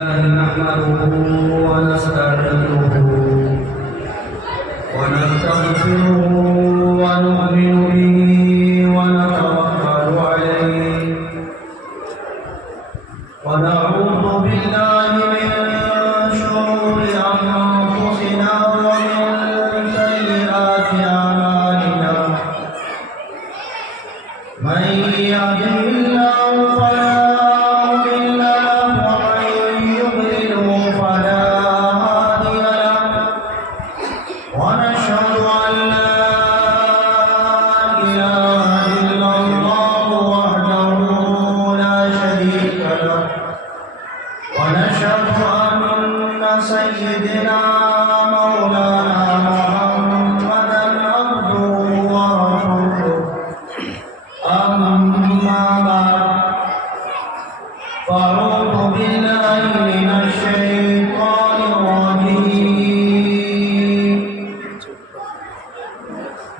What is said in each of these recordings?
نحمده ونستعينه ونستغفره ونؤمن به ونتوكل عليه ونعوذ بالله من شرور أنفسنا ومن سيئات أعمالنا من يهده الله فلا مضل له ومن يضلل فلا هادي له ونشهد أن لا إله إلا الله وحده لا شريك له ونشهد أن سيدنا مولانا محمدا عبده ورسوله أما بعد فأعوذ بالله من الشيطان الرجيم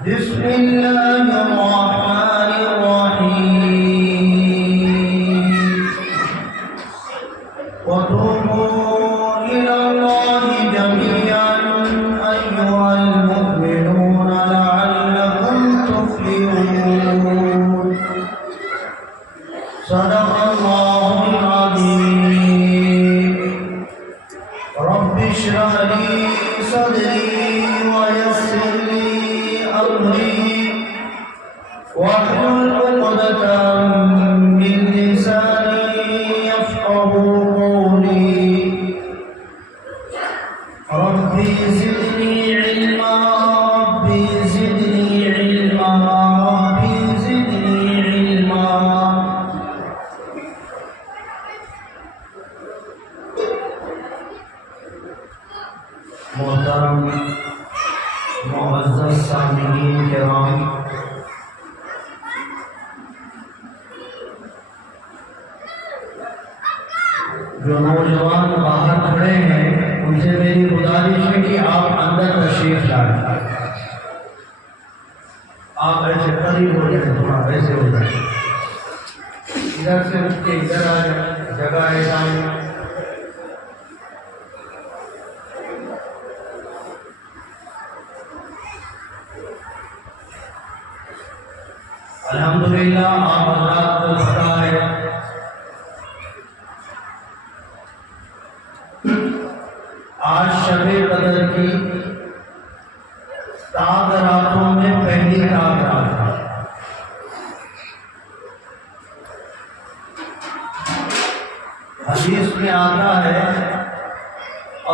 بسم الله الرحمن الرحيم وتوبوا إلى الله جميعا أيها المؤمنون لعلكم تفلحون صدق الله العظيم رب اشرح لي صدري ويسر لي أمري واحلل عقدة من لساني يفقه قولي ربي زدني علما ربي زدني علما ربي زدني علما محترم معزز سامعین کرام، جو نوجوان باہر کھڑے ہیں ان سے میری گزارش ہے کہ آپ اندر تشریف لائیں. آپ ایسے قریب ہو جائیں، تھوڑا ایسے ہو جائیں، ادھر سے اٹھ کے ادھر آ جائیں، جگہ ایسا ہے. الحمدللہ آپ حضرات کو پتہ ہے آج شب قدر کی 7 راتوں میں پہلی رات ہے. حدیث میں آتا ہے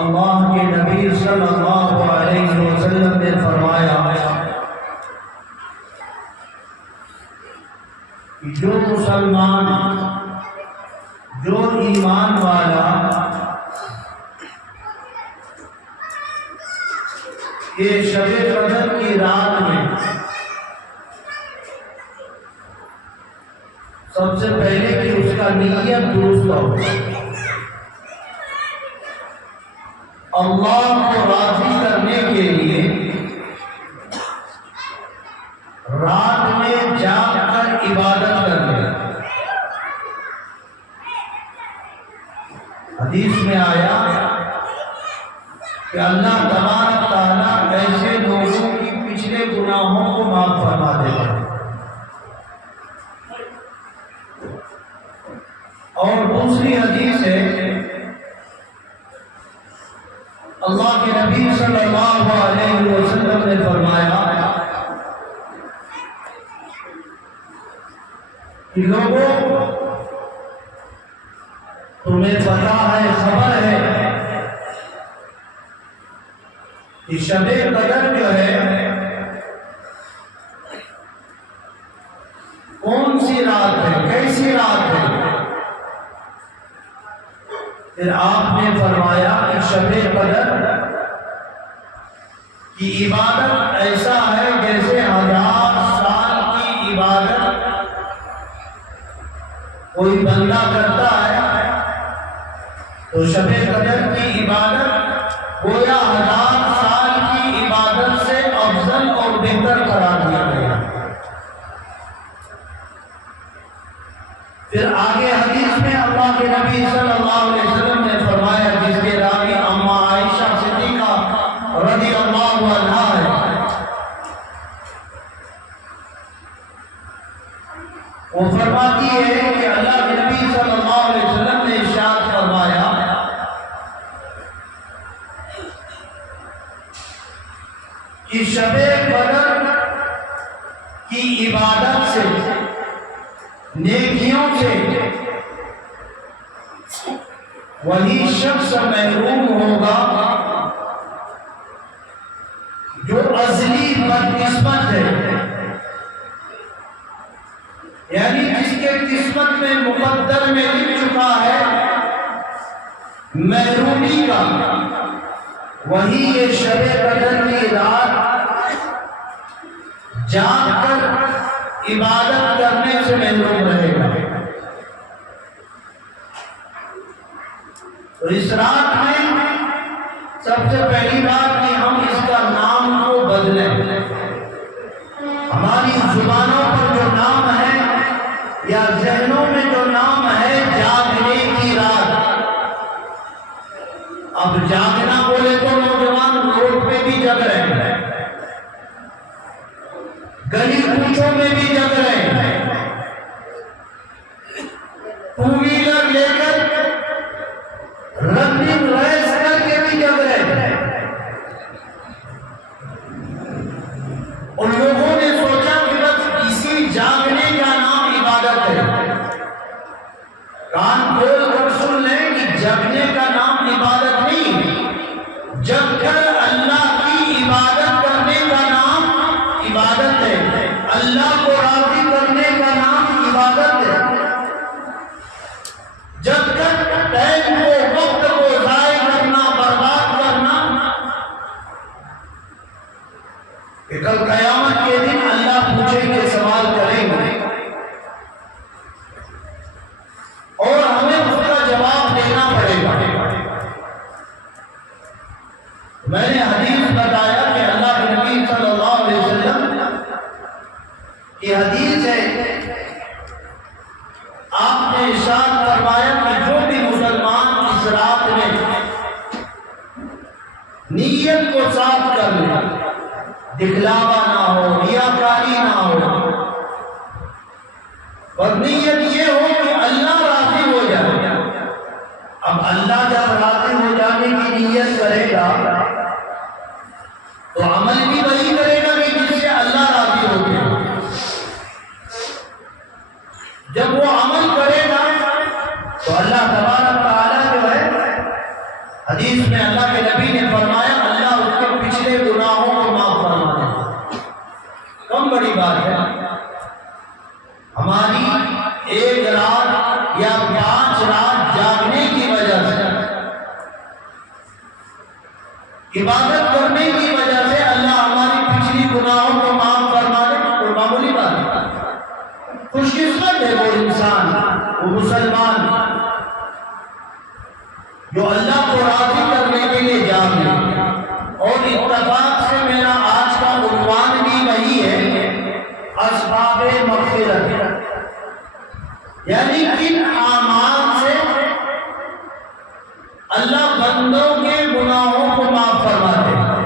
اللہ کے نبی صلی اللہ علیہ وسلم نے فرمایا جو مسلمان، جو ایمان والا یہ شب قدر کی رات میں سب سے پہلے کہ اس کا نیت درست ہو، اللہ کو راضی کرنے کے لیے رات میں جاگ کر عبادت کرنے. حدیث میں آیا کہ اللہ تبارک تعالیٰ ایسے لوگوں کی پچھلے گناہوں کو معاف فرما دیتا ہے. اور دوسری حدیث ہے اللہ کے نبی صلی اللہ علیہ وسلم نے فرمایا کہ لوگوں تمہیں پتا ہے، خبر ہے کہ شب قدر جو ہے کون سی رات ہے، کیسی رات ہے. پھر آپ نے فرمایا کہ شب قدر کی عبادت ایسا ہے جیسے 1000 سال کی عبادت کوئی بندہ کرتا ہے تو شب قدر کی عبادت گویا 1000 سال کی عبادت سے افضل اور بہتر قرار دیا گیا. پھر آگے حدیث میں اللہ کے نبی صلی اللہ علیہ وسلم نے فرمایا وہی شخص محروم ہوگا جو ازلی بدقسمت ہے، یعنی جس کے قسمت میں مقدر میں لکھ چکا ہے محرومی کا، وہی یہ شب قدر کی رات جاگ کر عبادت کرنے سے محروم رہے گا۔ تو اس رات میں سب سے پہلی بات کہ ہم اس کا نام کو بدلیں۔ ہماری زبانوں پر جو نام ہے یا ذہنوں میں جو نام ہے جاگنے کی رات، اب جاگنا بولے تو نوجوان روڈ پہ بھی جگ رہے ہیں، گلی کوچوں میں بھی جگ رہے ہیں، ٹو ویلر لے کر رننگ ریس کر کے بھی جگ رہے ہیں۔ ان لوگوں نے سوچا کہ بس اسی جاگنے کا نام عبادت ہے۔ کان کھول کر سن لیں کہ جگنے کا نام عبادت نہیں، جگ کر اللہ کی عبادت کرنے کا نام عبادت ہے، اللہ کو راضی کرنے کا نام عبادت ہے۔ جب تک ٹائم کو، وقت کو ضائع کرنا، برباد کرنا، کہ کل قیامت کے دن اللہ پوچھیں گے، سوال کریں گے اور ہمیں اس کا جواب دینا پڑے گا۔ میں نے حدیث بتایا کہ اللہ کے نبی صلی اللہ علیہ وسلم کی حدیث ہے، آپ نے ارشاد فرمایا کہ جو بھی مسلمان اس رات میں نیت کو صاف کر لے، دکھلاوا نہ ہو، ریاکاری نہ ہو، اور نیت یہ ہو کہ اللہ راضی ہو جائے۔ اب اللہ جب راضی ہو جانے کی نیت کرے گا تو عمل بھی وہی کرے گا کہ جس سے اللہ راضی ہو گیا۔ جب وہ عمل کرے گا تو اللہ تبارک تعالیٰ جو ہے، حدیث میں اللہ کے نبی نے فرمایا اللہ اس کے پچھلے گناہوں کو معاف فرما دے۔ کم بڑی بات ہے، ہماری ایک رات یا 5 رات جاگنے کی وجہ سے، عبادت کرنے کی وجہ سے اللہ ہماری پچھلی گناہوں کو معاف فرما دے، کوئی معمولی بات نہیں۔ خوش قسمت ہے وہ انسان، وہ مسلمان جو اللہ کو راضی کرنے کے لیے جاگے۔ اور اتفاق سے میرا آج کا عنوان بھی وہی ہے، اسباب مغفرت، یعنی کن اعمال سے اللہ بندوں کے گناہوں کو معاف فرماتے ہیں۔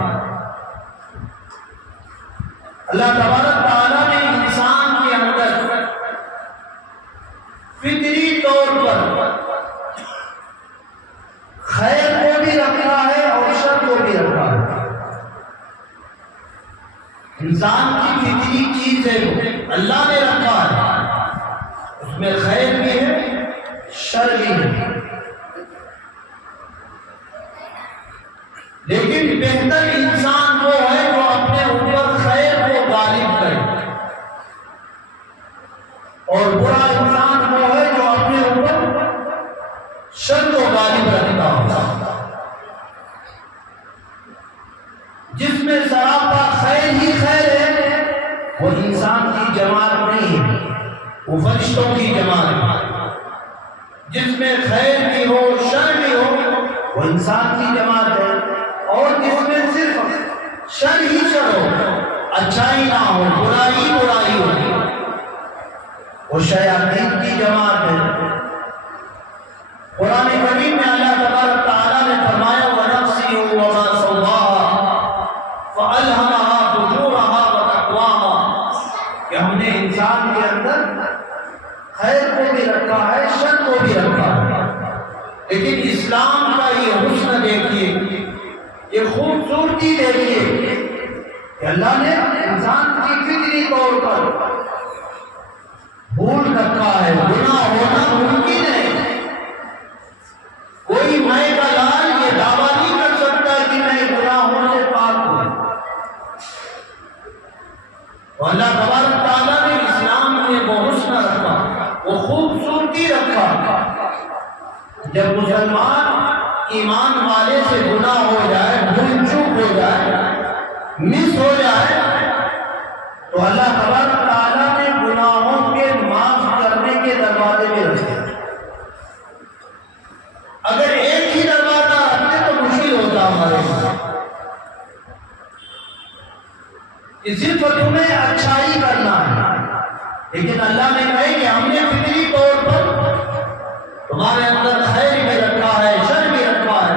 اللہ تبارک تعالیٰ نے انسان کے اندر فطری طور پر خیر کو بھی رکھا ہے اور شر کو بھی رکھا ہے۔ انسان کی فطری چیز ہے اللہ نے رکھا ہے، اس میں خیر بھی ہے، شر بھی ہے، لیکن بہتر انسان وہ ہے جو اپنے اوپر خیر کو غالب کرے، اور برا انسان وہ ہے جو اپنے اوپر شر کو غالب رکھتا ہو۔ جس میں سراپا خیر ہی خیر ہے وہ انسان کی جماعت نہیں ہے، وہ فرشتوں کی جماعت ہے۔ جس میں خیر بھی ہو، شر بھی ہو، وہ انسان کی جماعت ہے۔ اور جس میں صرف شر ہی شر ہو، اچھائی نہ ہو، برائی برائی ہو، وہ شیاطین کی جماعت ہے۔ قرآن کریم میں اللہ تبارک تعالیٰ نے فرمایا وَنَفْسٍ وَمَا سَوَّاهَا فَأَلْهَمَهَا فُجُورَهَا وَتَقْوَاهَا، کہ ہم نے انسان کے اندر خیر کو بھی رکھا ہے، شر کو بھی رکھا ہے، لیکن اسلام کا یہ حسن دیکھیے، یہ خوبصورتی دیکھیے کہ اللہ نے انسان کی فطری طور پر بھول رکھا ہے، گناہ ہونا ممکن ہے، کوئی جب مسلمان ایمان والے سے گناہ ہو جائے، بھول چوک ہو جائے، مس ہو جائے، تو اللہ تبارک تعالیٰ نے گناہوں کے معاف کرنے کے دروازے میں رکھے۔ اگر ایک ہی دروازہ رکھتے تو مشکل ہوتا ہمارے لیے، صرف تمہیں اچھائی کرنا ہے، لیکن اللہ نے کہے کہ ہم نے فطری طور پر تمہارے اندر خیر بھی رکھا ہے، شر بھی رکھا ہے۔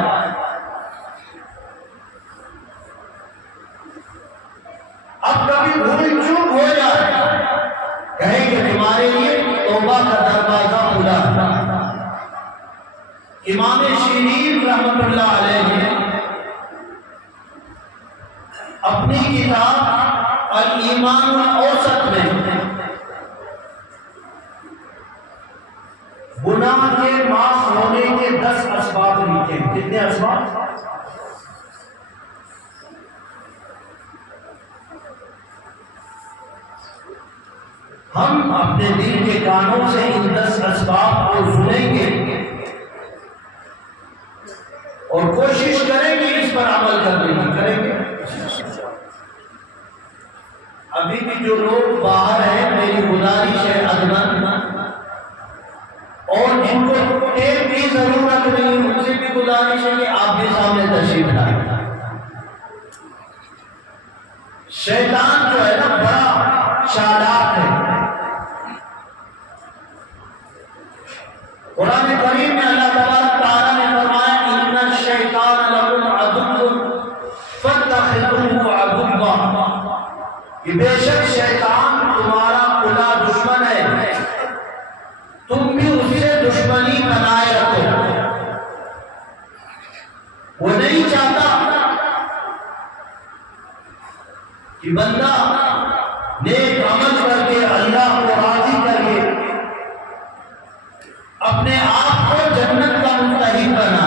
اب کبھی بھول چوک ہو جائے، کہیں کہ تمہارے لیے توبہ کا دروازہ کھلا ہے۔ امام شیرین رحمۃ اللہ علیہ نے اپنی کتاب الایمان الاوسط میں گناہ کے معاف ہونے کے 10 اسباب لکھے۔ کتنے اسباب؟ ہم اپنے دل کے کانوں سے ان 10 اسباب کو سنیں گے اور کوشش کریں گے اس پر عمل کرنے کی، کریں گے۔ ابھی بھی جو لوگ باہر ہیں، میری گزارش ہے ادمن، اور جن کو ٹیپ کی ضرورت نہیں، ان سے بھی گزارش ہے کہ آپ بھی سامنے تشریف لائیں۔ شیطان جو ہے نا بڑا چالاک ہے۔ قرآن کریم میں اللہ تبارک تعالیٰ نے فرمایا ان الشیطان لکم عدو فاتخذوہ عدوا، کہ بے شک شیطان تمہارا کھلا دشمن ہے، تم بھی اس سے دشمنی بنائے رکھو۔ وہ نہیں چاہتا کہ بندہ نیک عمل کر کے اللہ کو راضی کر کے اپنے آپ کو جنت کا مستحق بنا۔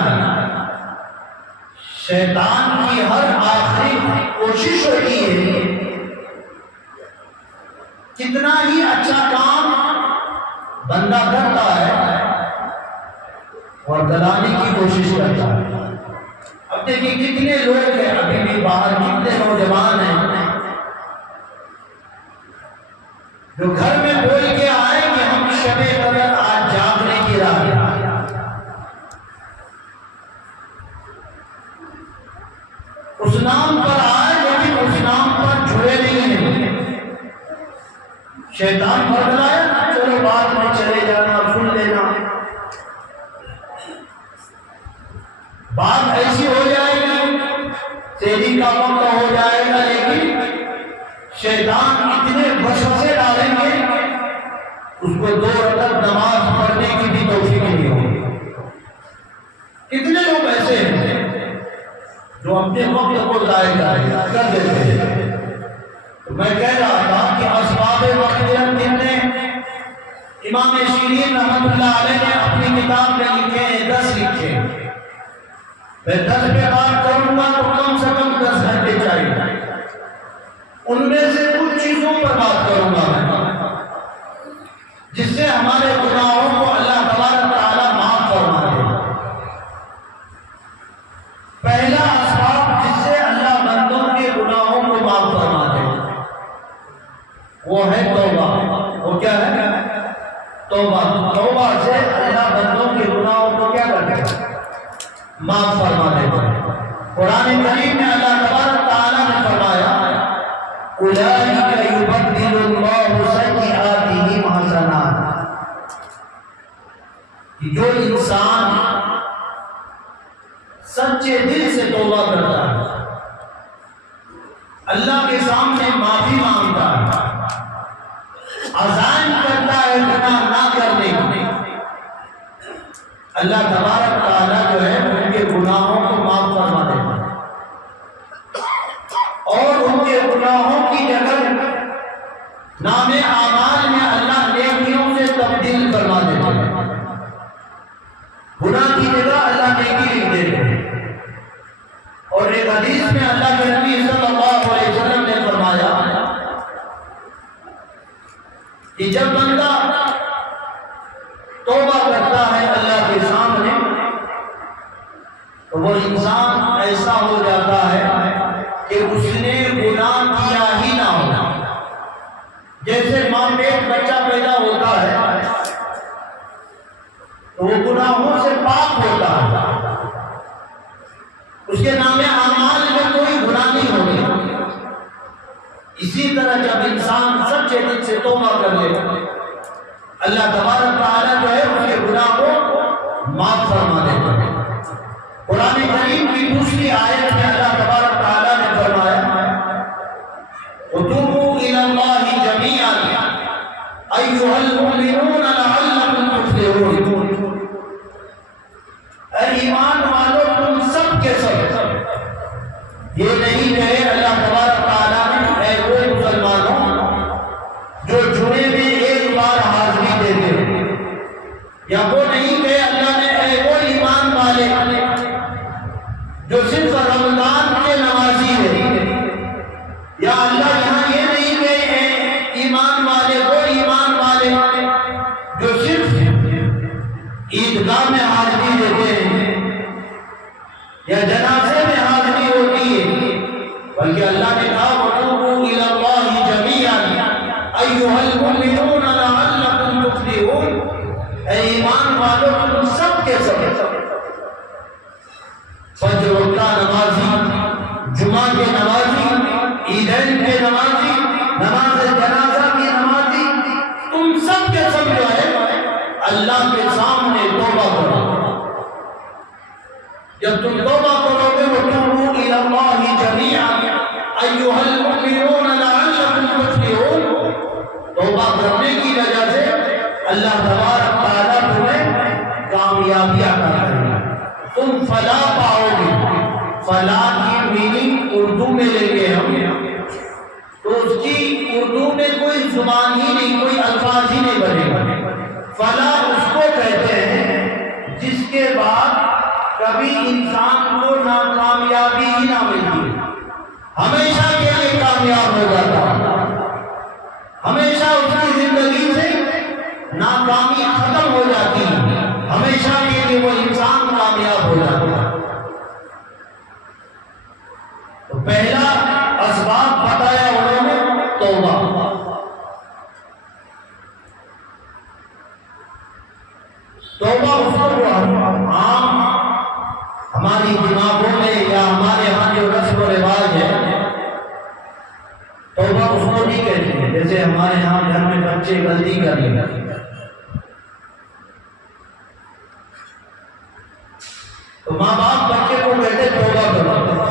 شیطان کی ہر آخری کوشش ہوتی ہے کتنا ہی اچھا کام بندہ کرتا ہے اور دلانے کی کوشش کرتا ہے۔ اب دیکھیں کتنے لوگ ہیں ابھی بھی باہر، کتنے نوجوان ہیں جو گھر میں بول کے آئے کہ ہم شب قدر آج جاگنے کی راہ ہیں، اس نام پر آئے لیکن اس نام پر جڑے نہیں ہیں۔ شیطان بھڑکایا، چلو بعد میں چلے جانا، سن لینا، بات ایسی ہو جائے گی، تیری کا وقت ہو جائے گا، لیکن شیطان اتنے وسوسے ڈالیں گے اس کو 2 رکعت نماز پڑھنے کی بھی توفیق نہیں ہوگی۔ کتنے لوگ ایسے ہیں جو اپنے وقت کو ضائع کر دیتے ہیں۔ میں کہہ رہا تھا کہ اسباب مغفرت کتنے؟ امام شیرین رحمۃ اللہ علیہ نے اپنی کتاب میں لکھے ہیں 10 لکھے۔ میں 10 پہ بات کروں گا تو کم سے کم 10 گھنٹے چاہیے۔ ان میں سے کچھ چیزوں پر بات کروں گا میں، جس سے ہمارے گناہوں کو اللہ تبارک تعالیٰ معاف فرما دے۔ پہلا اسباب جس سے اللہ بندوں کے گناہوں کو معاف فرما دے وہ ہے توبہ۔ وہ کیا ہے؟ توبہ۔ توبہ سے اللہ بندوں کے گناہوں کو کیا کرتے ہیں؟ معاف فرما دیتا ہے۔ قرآن کریم میں اللہ تبارک تعالیٰ نے فرمایا اولئک یبدل اللہ سیئاتہم حسنات، جو انسان سچے دل سے توبہ کرتا ہے، اللہ کے سامنے معافی مانگتا ہے، عزائم کرتا ہے گناہ نہ کرنے کی، اللہ تبارک تعالیٰ جو ہے ان کے گناہوں کو معاف فرما دیتا ہے اور ان کے گناہوں کی جگہ نام اعمال میں اللہ نیکیوں سے تبدیل فرما دیتا ہے۔ گناہ کی جگہ اللہ نیکی لکھ دیتے ہیں۔ اور ایک حدیث میں اللہ کے نبی صلی اللہ علیہ وسلم نے فرمایا کہ جب بندہ توبہ کرتا ہے اللہ کے سامنے تو وہ انسان ایسا ہو جاتا ہے کہ اس نے گناہ کیا ہی نہ ہو. جیسے ماں پیٹ بچہ پیدا ہوتا ہے تو وہ گناہوں سے پاک ہوتا ہے، اس کے نام اعمال میں کوئی گناہ نہیں ہوگی. اسی طرح جب انسان سچے دل سے توبہ کر لے اللہ تبارک تعالیٰ جو ہے اس کے گناہ کو معاف فرما دیتا ہے. قرآن کریم کی دوسری آیت میں اللہ تبارک تعالیٰ نے فرمایا وَتُوبُوا إِلَى اللَّهِ جَمِيعًا أَيُّهَا الْمُؤْمِنُونَ لَعَلَّكُمْ تُفْلِحُونَ. اے ایمان والو تم سب کے سب یہ نہیں کہے اللہ تبارک تعالیٰ نے اے وہ مسلمانوں جو جمعے میں ایک بار حاضری دیتے، یا وہ نہیں کہے اللہ نے اے وہ ایمان والے جو صرف رمضان کے نمازی ہے، یا اللہ یہاں یہ نہیں کہے اے ایمان والے وہ ایمان والے جو صرف عیدگاہ میں حاضری دیتے ہیں یا جنازے میں حاضری ہوتی ہے، بلکہ اللہ نے کہا وَتُوبُوا إِلَى اللَّهِ جَمِيعًا أَيُّهَا الْمُؤْمِنُونَ لَعَلَّكُمْ تُفْلِحُونَ. اے ایمان والو تم سب کے سب فجر وقتہ نمازی، جمعہ کے نمازی، عیدین کے نمازی، نماز جنازہ کی نمازی، تم سب کے سب جو ہے اللہ کے سامنے توبہ کرو. جب تم توبہ کرو گے وَتُوبُوا إِلَى اللَّهِ جَمِيعًا أَيُّهَا الْمُؤْمِنُونَ لَعَلَّكُمْ تُفْلِحُونَ. توبہ کرنے کی وجہ سے اللہ تبارک تعالیٰ تمہیں کامیابی عطا کرے گا، تم فلاح پاؤ گے. فلاح کی میننگ اردو میں لیں گے ہم تو اس کی اردو میں کوئی زبان ہی نہیں، کوئی الفاظ ہی نہیں بنے گا. فلاح اس کو کہتے ہیں جس کے بعد کبھی انسان کو ناکامیابی ہی نہ ملتی، ہمیشہ کے لیے کامیاب ہو جاتا، ہمیشہ اس کی زندگی سے ناکامی ختم ہو جاتی، ہمیشہ کے لیے وہ انسان کامیاب ہو جاتا. تو پہلا اسباب بتایا انہوں نے توبہ. توبہ اس کو عام ہماری دماغوں میں یا ہمارے ہاں جو رسم و رواج ہے توبہ اس کو نہیں کہتے ہیں. جیسے ہمارے یہاں گھر میں بچے غلطی کر لیں تو ماں باپ بچے کو کہتے توبہ کرو،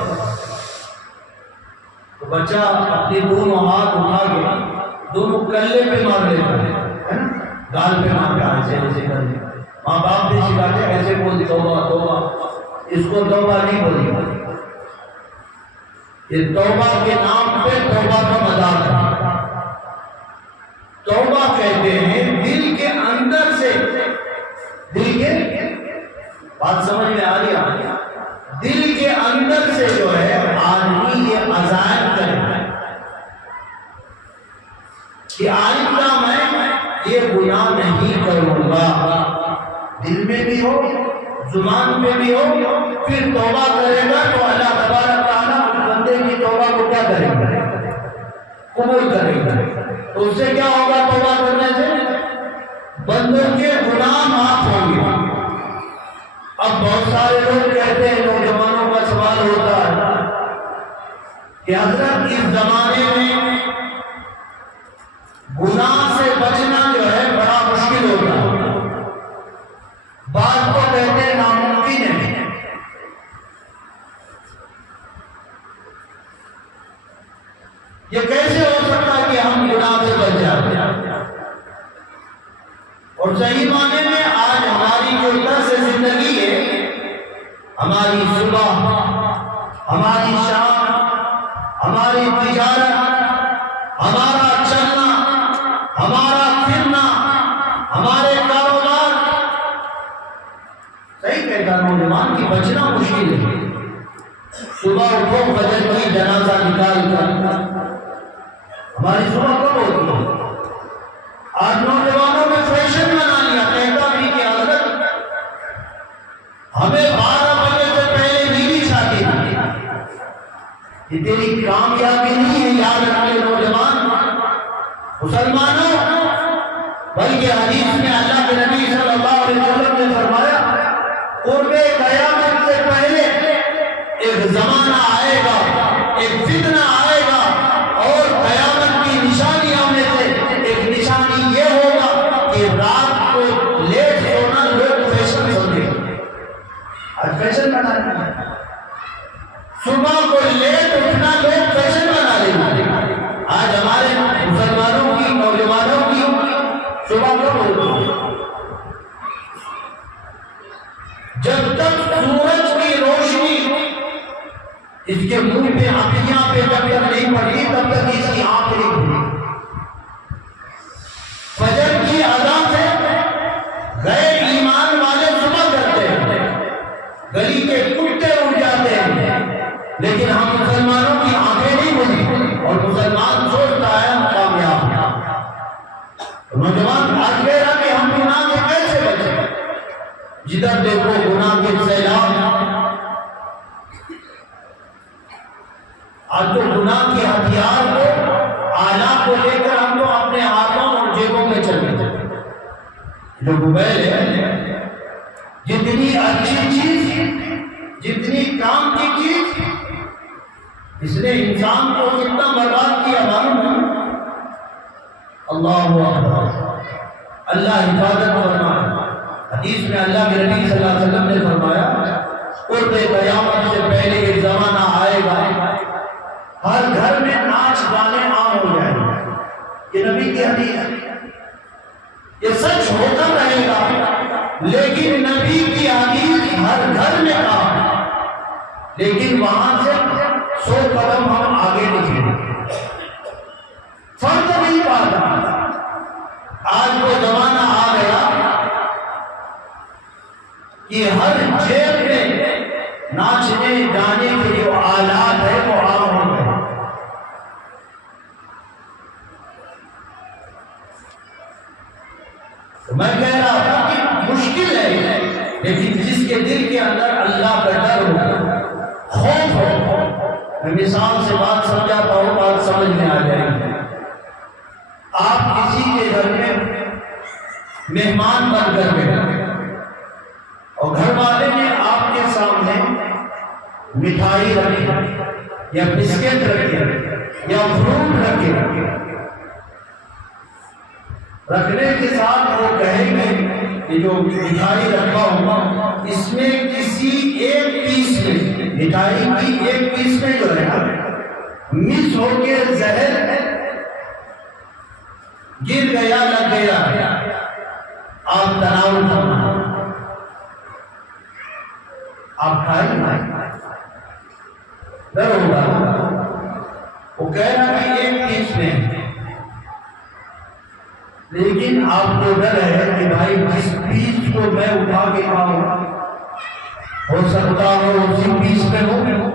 تو بچہ اپنے دونوں ہاتھ اٹھا کے دونوں کلے پہ مار لیتا ہے نا، گال پہ مار کے ایسے ایسے کر لے. ماں باپ نے سکھاتے ایسے بول توبہ توبہ، اس کو توبہ نہیں بولی. یہ توبہ کے نام پہ توبہ کا مذاق ہے. توبہ کہتے ہیں دل کے اندر سے، دل کے بات سمجھ میں آ رہی ہے، دل کے اندر سے جو ہے آدمی یہ عزائم کرے کہ آئندہ میں یہ گناہ نہیں کروں گا. دل میں بھی ہو، زبان میں بھی ہو، پھر توبہ کرے گا تو اللہ تبارک تعالیٰ اس بندے کی توبہ کو کیا کرے گا؟ قبول کرے گا. تو اس سے کیا ہوگا؟ توبہ کرنے سے بندوں کے گناہ معاف ہوں گے. اب بہت سارے لوگ کہتے ہیں، نوجوانوں کا سوال ہوتا ہے کہ حضرت اس زمانے میں گناہ سے بچنا جو ہے بڑا مشکل ہوتا ہے، بعض کو کہتے ہیں ناممکن ہے. یہ کیسے ہو سکتا ہے کہ ہم گناہ سے بچ جائیں؟ اور صحیح معنی میں آج ہماری جو طرز زندگی ہے، ہماری صبح، ہماری شام، ہماری تجارت، ہمارا چلنا، ہمارا پھرنا، ہمارے کاروبار، صحیح کہتا نوجوان کی بچنا مشکل ہے. صبح اٹھو فجر کی جنازہ نکال کر، ہماری صبح کب ہوتی ہے؟ آج نوجوانوں نے فیشن بنا لیا، کہتا بھی کہ حضرت ہمیں 12 بجے سے پہلے یہ تیری کامیابی نہیں ہے یاد رکھے نوجوان مسلمانوں، بلکہ حدیث میں اللہ کے نبی صلی اللہ علیہ وسلم نے فرمایا قرب قیامت سے پہلے ایک زمانہ آئے گا، ایک فتنہ آئے گا، اور قیامت کی نشانیوں میں سے ایک نشانی یہ ہوگا کہ رات کو لیٹ سونا لوگ فیشن سمجھیں گے۔ آج فیشن بنا لیں گے، صبح کو لیٹ اٹھنا لوگ فیشن بنا لیں گے۔ آج ہمارے مسلمانوں کی، نوجوانوں کی صبح کب ہوتی ہے؟ جب تک سورج کی روشنی اس کے منہ پہ آنکھیاں پہ جب تک نہیں پڑی تب تک اس کی آنکھ نہیں کھلی۔ فجر کی اذان سے غیر ایمان والے صبح کرتے ہیں، گلی کے کتے اٹھ جاتے ہیں، لیکن ہم مسلمانوں کی آنکھیں نہیں کھلی اور مسلمان سوچتا ہے ہم کامیاب ہیں۔ نوجوان آج کہہ رہا کہ ہم گناہ سے کیسے بچیں؟ جدھر دیکھو گناہ کے سیلاب، آج تو گناہ کے ہتھیار کو، آلات کو لے کر ہم تو اپنے ہاتھوں اور جیبوں میں چل رہے ہیں۔ جو موبائل ہے، جتنی اچھی چیز، جتنی کام کی چیز، اس نے انسان کو کتنا برباد کیا معلوم ہے؟ اللہ اکبر، اللہ حفاظت فرمائے۔ حدیث میں اللہ کے نبی صلی اللہ علیہ وسلم نے فرمایا قرب قیامت سے پہلے ایک زمانہ آئے گا، ہر گھر میں ناچ گانے عام ہو جائیں گے۔ یہ نبی کی حدیث ہے، یہ سچ ہوتا رہے گا، لیکن نبی کی حدیث ہر گھر میں کام، لیکن وہاں سے 100 قدم ہم آگے نکلیں گے، فرق نہیں پاتا۔ آج وہ زمانہ آ گیا کہ ہر جیب میں ناچنے گانے کے جو آلات ہے وہ عام ہو گئے۔ میں کہہ رہا تھا کہ مشکل ہے، لیکن جس کے دل کے اندر اللہ کا ڈر ہو، خوف ہو، میں مثال سے بات سمجھاتا ہوں، بات سمجھ میں آ جائے گی۔ آپ کسی کے گھر میں مہمان بن کر گئے اور گھر والے نے آپ کے سامنے مٹھائی رکھی یا بسکٹ رکھے یا فروٹ رکھے، رکھنے کے ساتھ وہ کہیں گے کہ جو مٹھائی رکھا ہوگا اس میں کسی ایک پیس میں، مٹھائی کی ایک پیس میں جو ہے مس ہو کے زہر گر گیا، لگ گیا، آپ تناول کرنا، آپ کھائیں ڈر ہوگا۔ وہ کہہ رہا کہ ایک پیس میں، لیکن آپ کو ڈر ہے کہ بھائی جس پیس کو میں اٹھا کے کھاؤں ہو سکتا ہو اسی پیس میں ہو۔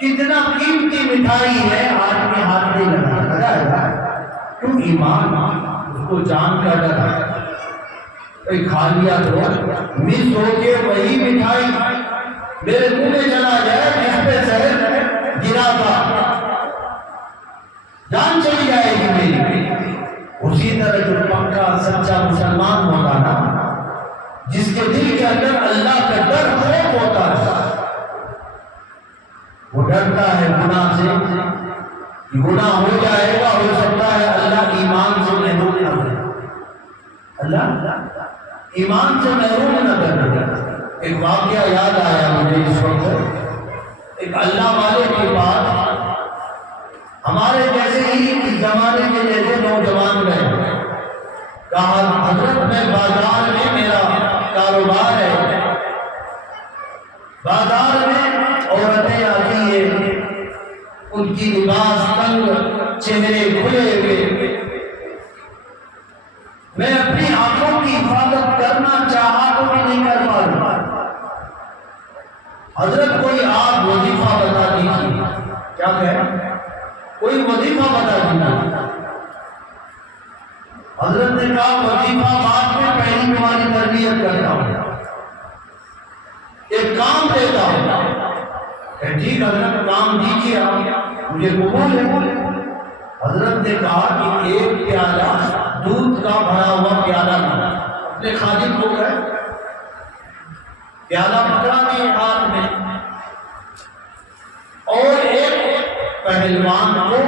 کتنا قیمتی مٹھائی ہے، آدمی ہاتھ نہیں لگا، کیوں؟ ایمان، اس کو جان کا ڈر ہے، کوئی کھا لیا تو مس ہو کے وہی مٹھائی میرے منہ میں چلا جائے جس پہ زہر گرا تھا، جان چلی جائے گی میری۔ اسی طرح جو پکا سچا مسلمان ہوگا نا، جس کے دل کے اندر اللہ کا ڈر خوف ہوتا ہے، وہ ڈرتا ہے گناہ سے کہ گناہ ہو جائے گا، ہو سکتا ہے اللہ ایمان سے محروم نہ کرے، اللہ ایمان سے محروم نہ کرے۔ ایک واقعہ یاد آیا مجھے اس وقت، ایک اللہ والے کے بعد ہمارے جیسے ہی اس زمانے کے جیسے نوجوان گئے، کہا حضرت میں بازار میں میرا کاروبار ہے، بازار میں عورتیں آتی ہیں، ان کی لباس تنگ، چہرے کھلے ہوئے، میں اپنی آنکھوں کی حفاظت کرنا چاہا تو بھی نہیں کر پا رہا۔ حضرت کوئی آپ وظیفہ بتا دیجیے، کیا کہیں؟ کوئی وظیفہ بتا دیجیے۔ حضرت نے کہا وظیفہ بعد میں، پہلی تمہاری تربیت کرتا ہوں، ایک کام دیتا ہوں، کہ ٹھیک حضرت کام دیجیے آپ، مجھے قبول ہے۔ حضرت نے کہا کہ ایک پیالہ دودھ کا بھرا ہوا پیالہ لانا، اپنے خادم کو گئے، پیالہ پکڑا نہیں ہاتھ میں، اور ایک پہلوان کو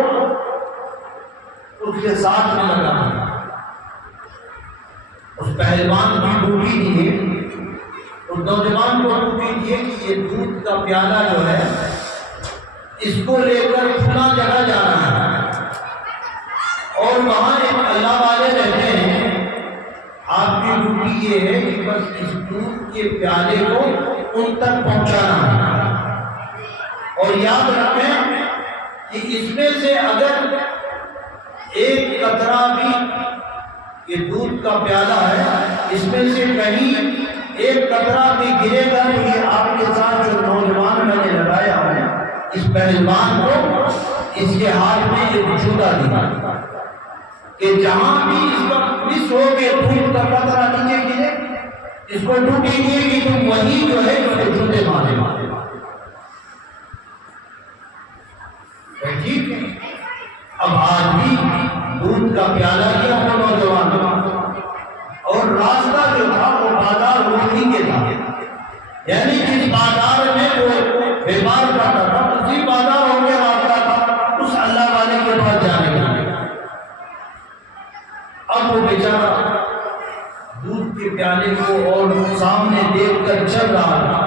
اس کے ساتھ میں لگا دیا۔ اس پہلوان کی ڈیوٹی دیے، اس نوجوان کو ڈیوٹی دیے کہ یہ دودھ کا پیالہ جو ہے اس کو لے کر فلاں جگہ جانا ہے، اور وہاں ایک اللہ والے رہتے ہیں، آپ کی ڈیوٹی یہ ہے کہ بس اس دودھ کے پیالے کو ان تک پہنچانا ہے، اور یاد رکھیں کہ اس میں سے اگر ایک قطرہ بھی، یہ دودھ کا پیالہ ہے، اس میں سے کہیں ایک قطرہ بھی گرے گا تو یہ آپ کے ساتھ جو نوجوان میں نے لگایا ہے اس پہلوان کو اس کے ہاتھ میں ایک جوتا دیا کہ جہاں بھی اس کا مس ہو کے دودھ کا قطرہ نیچے گرے، اس کو ڈیوٹی دیے کہ تم وہی جو ہے جو جوتے مارے ٹھیک ہے۔ اب آدمی دودھ کا پیالہ لیا وہ نوجوان، اور راستہ جو تھا وہ بازار روڈی کے تھا، یعنی جس بازار میں وہ بیمار کرتا تھا اسی بازار ہو کے راستہ تھا اس اللہ والے کے پاس جانے کے لیے۔ اب وہ بیچارہ دودھ کے پیالے کو اور سامنے دیکھ کر چل رہا تھا،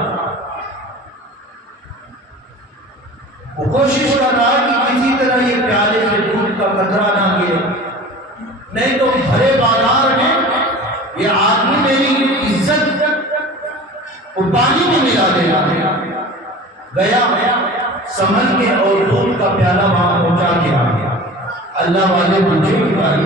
وہ کوشش کر رہا ہے کہ کسی طرح یہ پیالے سے دودھ کا قطرہ نہ گرے، نہیں تو بھرے بازار میں یہ آدمی میری عزت وہ پانی میں ملا دے گا۔ گیا سنبھل کے اور دودھ کا پیالہ وہاں پہنچا کے آ گیا۔ اللہ والے مجھے کہ بھائی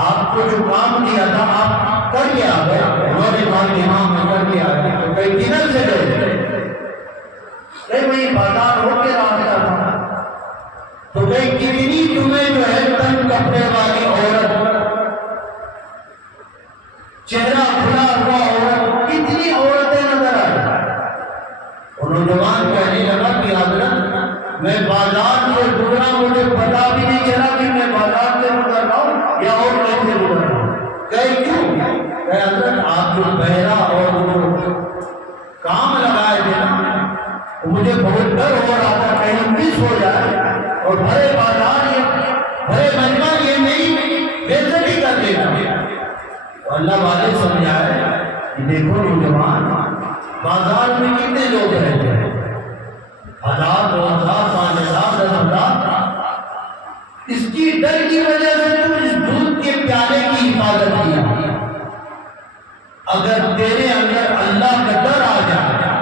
آپ کو جو کام دیا تھا آپ کر کے آ گئے، انہوں نے کہا کہ ہاں میں کر کے آ گیا، تو کئی دنوں سے گئے کہ وہی بازار ہو کے راستہ تھا، تو کئی کتنی تمہیں جو ہے تن کپڑے والی عورت، چہرہ کھلا ہوا عورت، کتنی عورتیں نظر آئی۔ نوجوان کہنے لگا کہ حضرت میں بازار سے گزرا، مجھے پتا بھی نہیں چلا کہ میں بازار سے گزر رہا ہوں یا اور کہیں سے گزر رہا ہوں۔ کہیں کیوں؟ کہ حضرت آپ جو بہرا اور جو کام لگائے تھے نا، مجھے بہت ڈر ہو رہا تھا کہیں مس ہو جائے اور بھرے بازار یہ بھرے مجمع یہ نہیں بےزتی کر دے گا۔ اللہ والے سمجھائے کہ دیکھو نوجوان، بازار میں کتنے لوگ رہتے ہیں، 1000 2000 5000 10000، اس کی ڈر کی وجہ سے تم اس دودھ کے پیالے کی حفاظت کیا۔ اگر تیرے اندر اللہ کا ڈر آ جائے،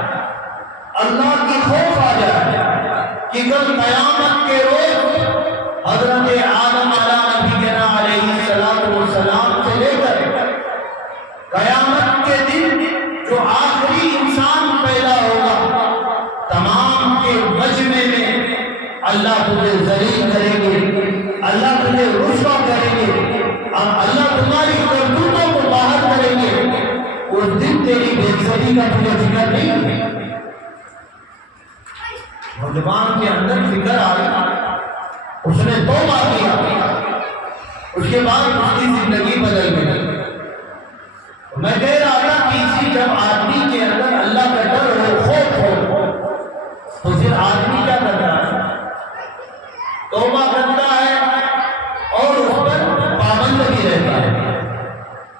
اللہ کی خوف آ جائے کہ کل قیامت کے روز حضرت آدم علیہ السلام سے لے کر قیامت کے دن جو آخری انسان پیدا ہوگا، تمام کے مجمع میں اللہ تجھے ذلیل کریں گے، اللہ تجھے رسوا کریں گے، اور اللہ تمہاری کرتوتوں کو باہر کریں گے۔ اس دن تیری بے عزتی کا تجھے فکر نہیں ہے۔ نوجوان کے اندر فکر آئی، اس نے توبہ کیا، اس کے بعد اس کی زندگی بدل گئی۔ میں کہہ رہا تھا کہ اسی جب آدمی کے اندر اللہ کا ڈر ہو، خوف ہو، تو پھر آدمی کیا کرتا ہے؟ توبہ کرتا ہے اور اس پر پابند بھی رہتا ہے۔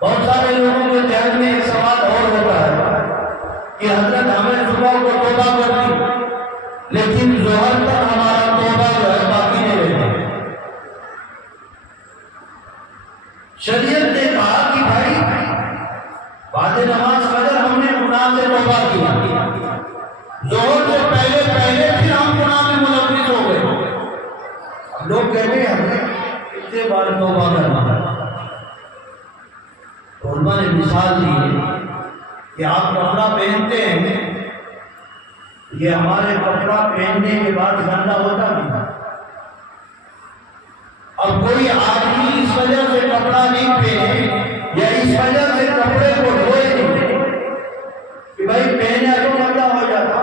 بہت سارے لوگوں کے ذہن میں ایک سوال اور ہوتا ہے کہ حضرت ہمیں صبح کو توبہ کرتی لیکن ظہر تک ہمارا توبہ جو ہے باقی نہیں رہتا۔ شریعت نے کہا کہ بھائی بعد نماز فجر ہم نے گناہ سے توبہ کیا، ظہر سے پہلے پھر ہم گناہ میں ملوث ہو گئے۔ لوگ کہتے ہیں ہمیں کتنے بار توبہ کرنا ہے۔ علماء نے مثال دی ہے کہ آپ کپڑا پہنتے ہیں، یہ ہمارے کپڑا پہننے کے بعد گندا ہوتا نہیں۔ اب کوئی آدمی اس وجہ سے کپڑا نہیں پہنے یا اس وجہ سے کپڑے کو دھوئے نہیں کہ بھائی پہنے تو گندا ہو جاتا،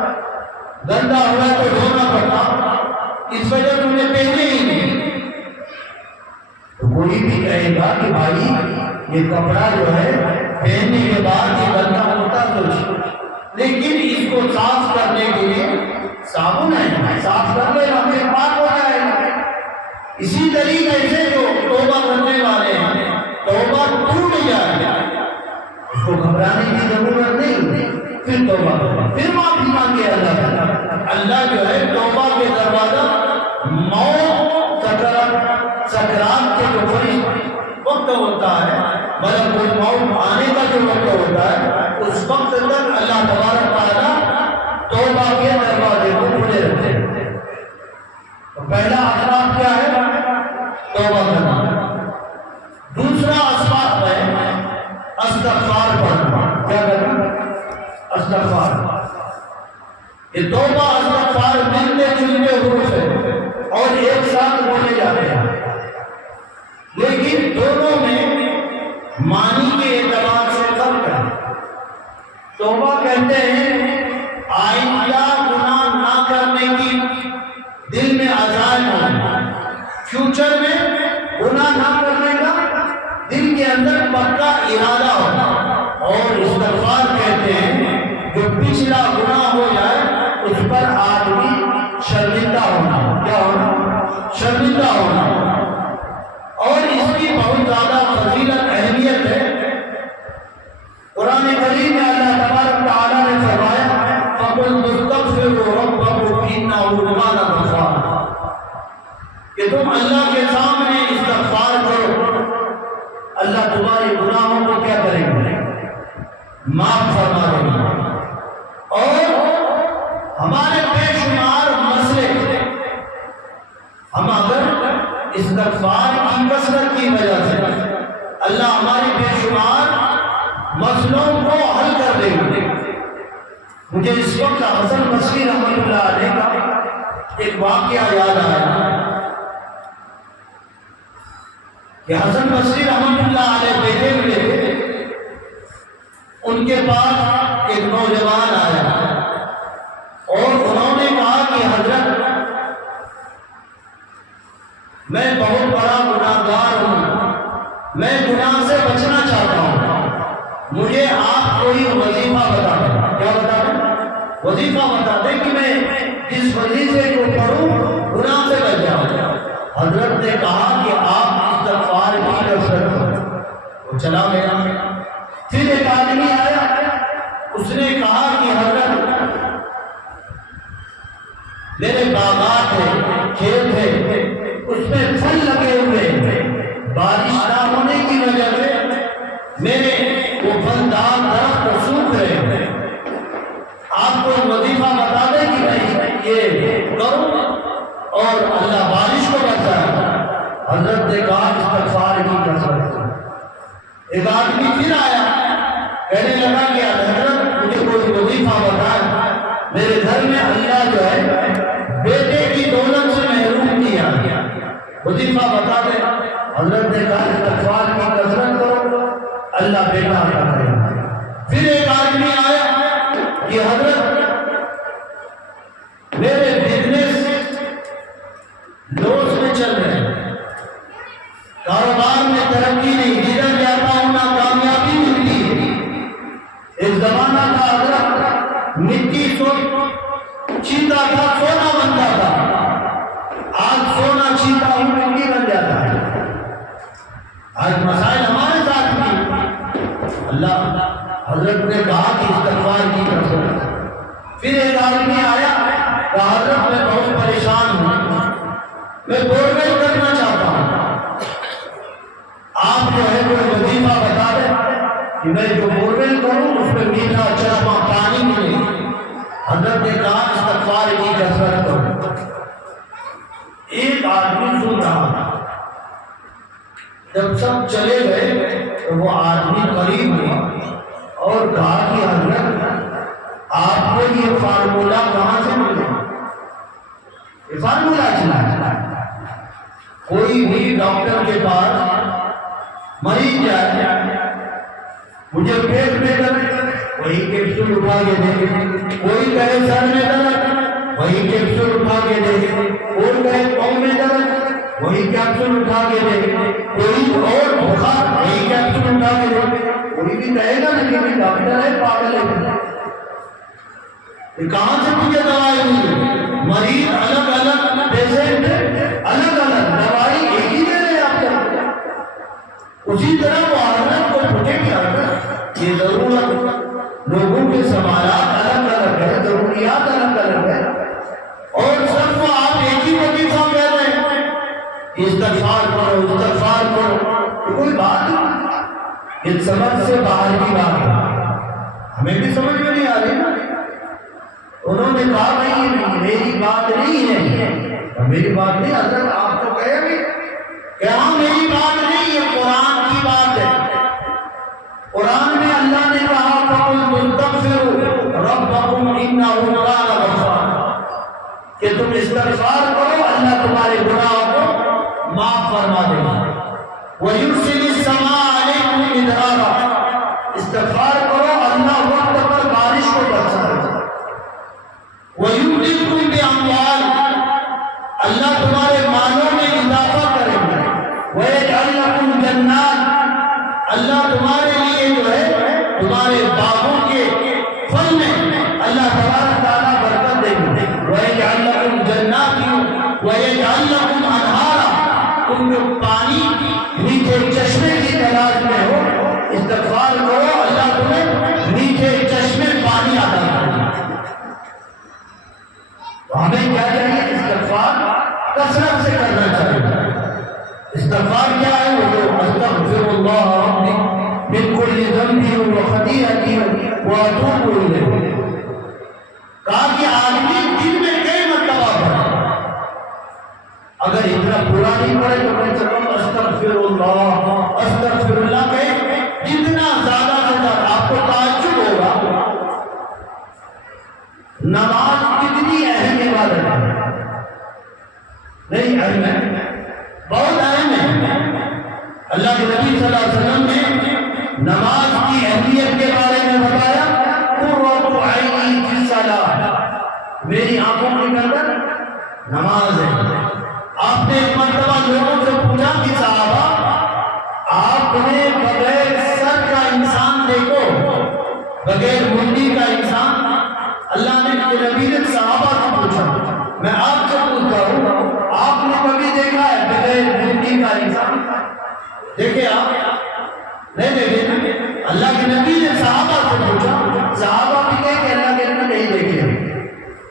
یہ کپڑا جو ہے پہننے کے بعد یہ گندا ہوتا تو لیکن اس کو صاف کرنے کے لیے صابن ہے، صاف کر لے ہم سے پاک ہو جائے گا۔ اسی طریقے سے جو توبہ کرنے والے ہیں توبہ ٹوٹ جائے اس کو گھبرانے کی ضرورت نہیں، پھر توبہ پھر معافی مانگے اللہ جو ہے توبہ کے دروازہ موت سکرات کے جو وقت ہوتا ہے مطلب موت آنے کا جو وقت ہوتا ہے اس وقت تک اللہ تبارک تعالیٰ توبہ کے دروازے کو کھلے رکھتے ہیں۔ پہلا اسباب کیا ہے؟ توبہ کرنا۔ دوسرا اسباب ہے استغفار پڑھنا۔ کیا کرنا؟ استغفار۔ یہ توبہ استغفار ملتے جلتے حروف ہے اور ایک ساتھ بولے جاتے ہیں، لیکن دونوں میں معنی کے اعتبار سے فرق ہے۔ توبہ کہتے ہیں آئندہ گناہ نہ کرنے کی دل میں عزائم ہونا، فیوچر میں گناہ نہ کرنے کا دل کے اندر پکا ارادہ ہونا، اور استغفار کہتے ہیں جو پچھلا گناہ ہو جائے اس پر آدمی شرمندہ ہونا۔ کیا ہونا؟ شرمندہ ہونا۔ اور اس کی بہت زیادہ فضیلت اہمیت ہے۔ قرآن کریم میں اللہ تبارک تعالیٰ نے فرمایا فَقُلْ اسْتَغْفِرُوا رَبَّكُمْ إِنَّهُ كَانَ غَفَّارًا، کہ تم اللہ کے سامنے استغفار کرو، اللہ تمہارے گناہوں کو کیا کرے گا؟ معاف فرما دے گا۔ اور ہمارے بے شمار مسئلے ہم اگر استغفار کی کثرت کی وجہ سے اللہ ہماری بے شمار مسئلوں کو حل کر دے گا۔ مجھے اس وقت حسن بصری رحمۃ اللہ علیہ کا ایک واقعہ یاد آیا کہ حسن بصری رحمۃ اللہ علیہ بیٹھے ہوئے تھے، ان کے پاس ایک نوجوان آیا اور انہوں نے کہا کہ حضرت میں بہت بڑا گناہ گار ہوں، میں گناہ سے بچنا چاہتا ہوں، مجھے آپ کوئی وظیفہ بتا دیں۔ کیا بتا دیں؟ وظیفہ بتا دیں کہ میں اس وظیفے کو پڑھوں گناہ سے بچ جاؤں۔ حضرت نے کہا کہ آپ استغفار کی کثرت کرو۔ وہ چلا گیا۔ پھر ایک آدمی آیا، اس نے کہا کہ حضرت میرے باغات ہیں، کھیت ہے، اس میں پھل لگے ہوئے، بارش نہ ہونے کی وجہ سے میرے وہ پھلدار درخت سوکھ رہے ہیں، آپ کو وظیفہ بتا دیں کہ میں یہ کروں اور اللہ بارش کو بچائے۔ حضرت نے کہا استغفار کی کثرت۔ ایک آدمی پھر آیا، کہنے لگا کہ حضرت مجھے کوئی وظیفہ بتائے، میرے گھر میں اللہ جو ہے بیٹے کی دولت سے محروم کیا، وظیفہ بتا دے۔ حضرت نے کہا استغفار کی کثرت کرو، اللہ بیٹا عطا کرے گا۔ پھر ایک آدمی آیا کہ حضرت میرے بزنس لوس میں چل رہے ہیں، کاروبار میں ترقی نہیں، جدھر جاتا ہوں نہ کامیابی ملتی ہے۔ ایک زمانہ تھا حضرت مٹی چیتا تھا، سونا بنتا تھا، آج سونا چیتا ہوں مٹی بن جاتا ہے۔ آج مسائل ہمارے ساتھ بھی۔ اللہ حضرت نے کہا کہ استغفار کی کثرت۔ پھر ایک آدمی آیا کہ حضرت میں بہت پریشان ہوں، میں بورویل کرنا چاہتا ہوں، آپ جو ہے کوئی وظیفہ بتا دیں کہ میں جو بورویل کروں اس میں میٹھا چشمہ پانی ملے۔ حضرت نے کہا استغفار کی کثرت کرو۔ ایک آدمی سن رہا تھا، جب سب چلے گئے تو وہ آدمی قریب ہوا اور کہا کہ حضرت آپ کو یہ فارمولہ کہاں سے ملا؟ یہ فارمولہ چلا۔ کوئی بھی ڈاکٹر کے پاس مریض جائے، مجھے پیٹ میں درد، وہی کیپسول اٹھا کے دے، کوئی کہے سر میں درد، وہی کیپسول اٹھا کے دے، کوئی کہے پاؤں میں درد، وہی کیپسول اٹھا کے دے، کوئی اور بخار وہی کیپسول اٹھا کے دے، کوئی بھی کہے گا لیکن ڈاکٹر ہے پاگل ہے، کہاں سے مجھے دوائی ملی؟ مریض الگ الگ، پیشنٹ الگ الگ، دوائی ایک ہی دے رہے آپ کو۔ اسی طرح وہ حالت کو پوچھے کیا یہ ضرورت لوگوں کے سوالات الگ الگ ہے، ضروریات الگ الگ ہے، اور سب کو آپ ایک ہی وظیفہ کہہ رہے ہیں استغفار کرو استغفار کرو، کوئی بات نہیں، یہ سمجھ سے باہر کی بات ہے، ہمیں بھی سمجھ میں نہیں آ رہی نا۔ انہوں نے کہا نہیں میری بات نہیں ہے، میری بات نہیں، حضرت آپ تو کہے بھی کہ ہاں میری بات نہیں ہے، قرآن کی بات ہے۔ قرآن میں اللہ نے کہا فَقُلْ تُسْتَغْفِرُوا رَبَّكُمْ إِنَّهُ كَانَ غَفَّارًا، کہ تم استغفار کرو اللہ تمہارے گناہوں کو معاف فرما دے گا۔ وَيُرْسِلِ السَّمَاءَ عَلَيْكُمْ مِدْرَارًا، استغفار کرو اللہ وقت پر بارش کو برسا دے گا۔ وَيُمْدِدْكُمْ بِأَمْوَالٍ، اللہ تمہارے مالوں میں اضافہ کرے گا۔ وَيَجْعَلْ لَكُمْ جَنَّاتٍ، اللہ تمہارے لیے جو ہے تمہارے باغوں کے پھل میں اللہ تبارک تعالیٰ برکت دے گا۔ وَيَجْعَلْ لَكُمْ جَنَّاتٍ وَيَجْعَلْ لَكُمْ أَنْهَارًا، تم جو پانی میٹھے چشمے کی تلاش میں ہو استغفار کرو اللہ تمہیں میٹھے چشمے پانی عطا کرے گا۔ ہمیں کیا چاہیے؟ استغفار کثرت سے کرنا چاہیے۔ استغفار کیا ہے؟ وہ جو استغفر اللہ ربی من کل ذنب وخطیئۃ واتوب الیہ، کہا کہ آدمی دن میں کئی مرتبہ پڑھے، اگر اتنا پورا نہیں پڑھے تو کم سے کم استغفر اللہ کہے، جتنا زیادہ سے زیادہ۔ آپ کو تعجب ہوگا نماز کتنی اہم عبادت ہے، نہیں اہم ہے، بہت اہم ہے۔ اللہ کے نبی صلی اللہ علیہ وسلم نے نماز کی اہمیت کے بارے میں بتایا، قرۃ عینی فی الصلاۃ، میری آنکھوں کے اندر نماز ہے۔ آپ نے ایک مرتبہ لوگوں سے پوچھا کہ صحابہ آپ نے بغیر سر کا انسان دیکھو، بغیر منڈی کا انسان؟ اللہ نے نبی نے صحابہ سے پوچھا، میں آپ سے پوچھتا ہوں آپ نے کبھی دیکھا ہے بغیر منڈی کا انسان؟ دیکھے آپ نہیں دیکھے؟ اللہ کے نبی نے صحابہ سے پوچھا، صحابہ بھی کہے کہ اللہ کے نبی نہیں دیکھے،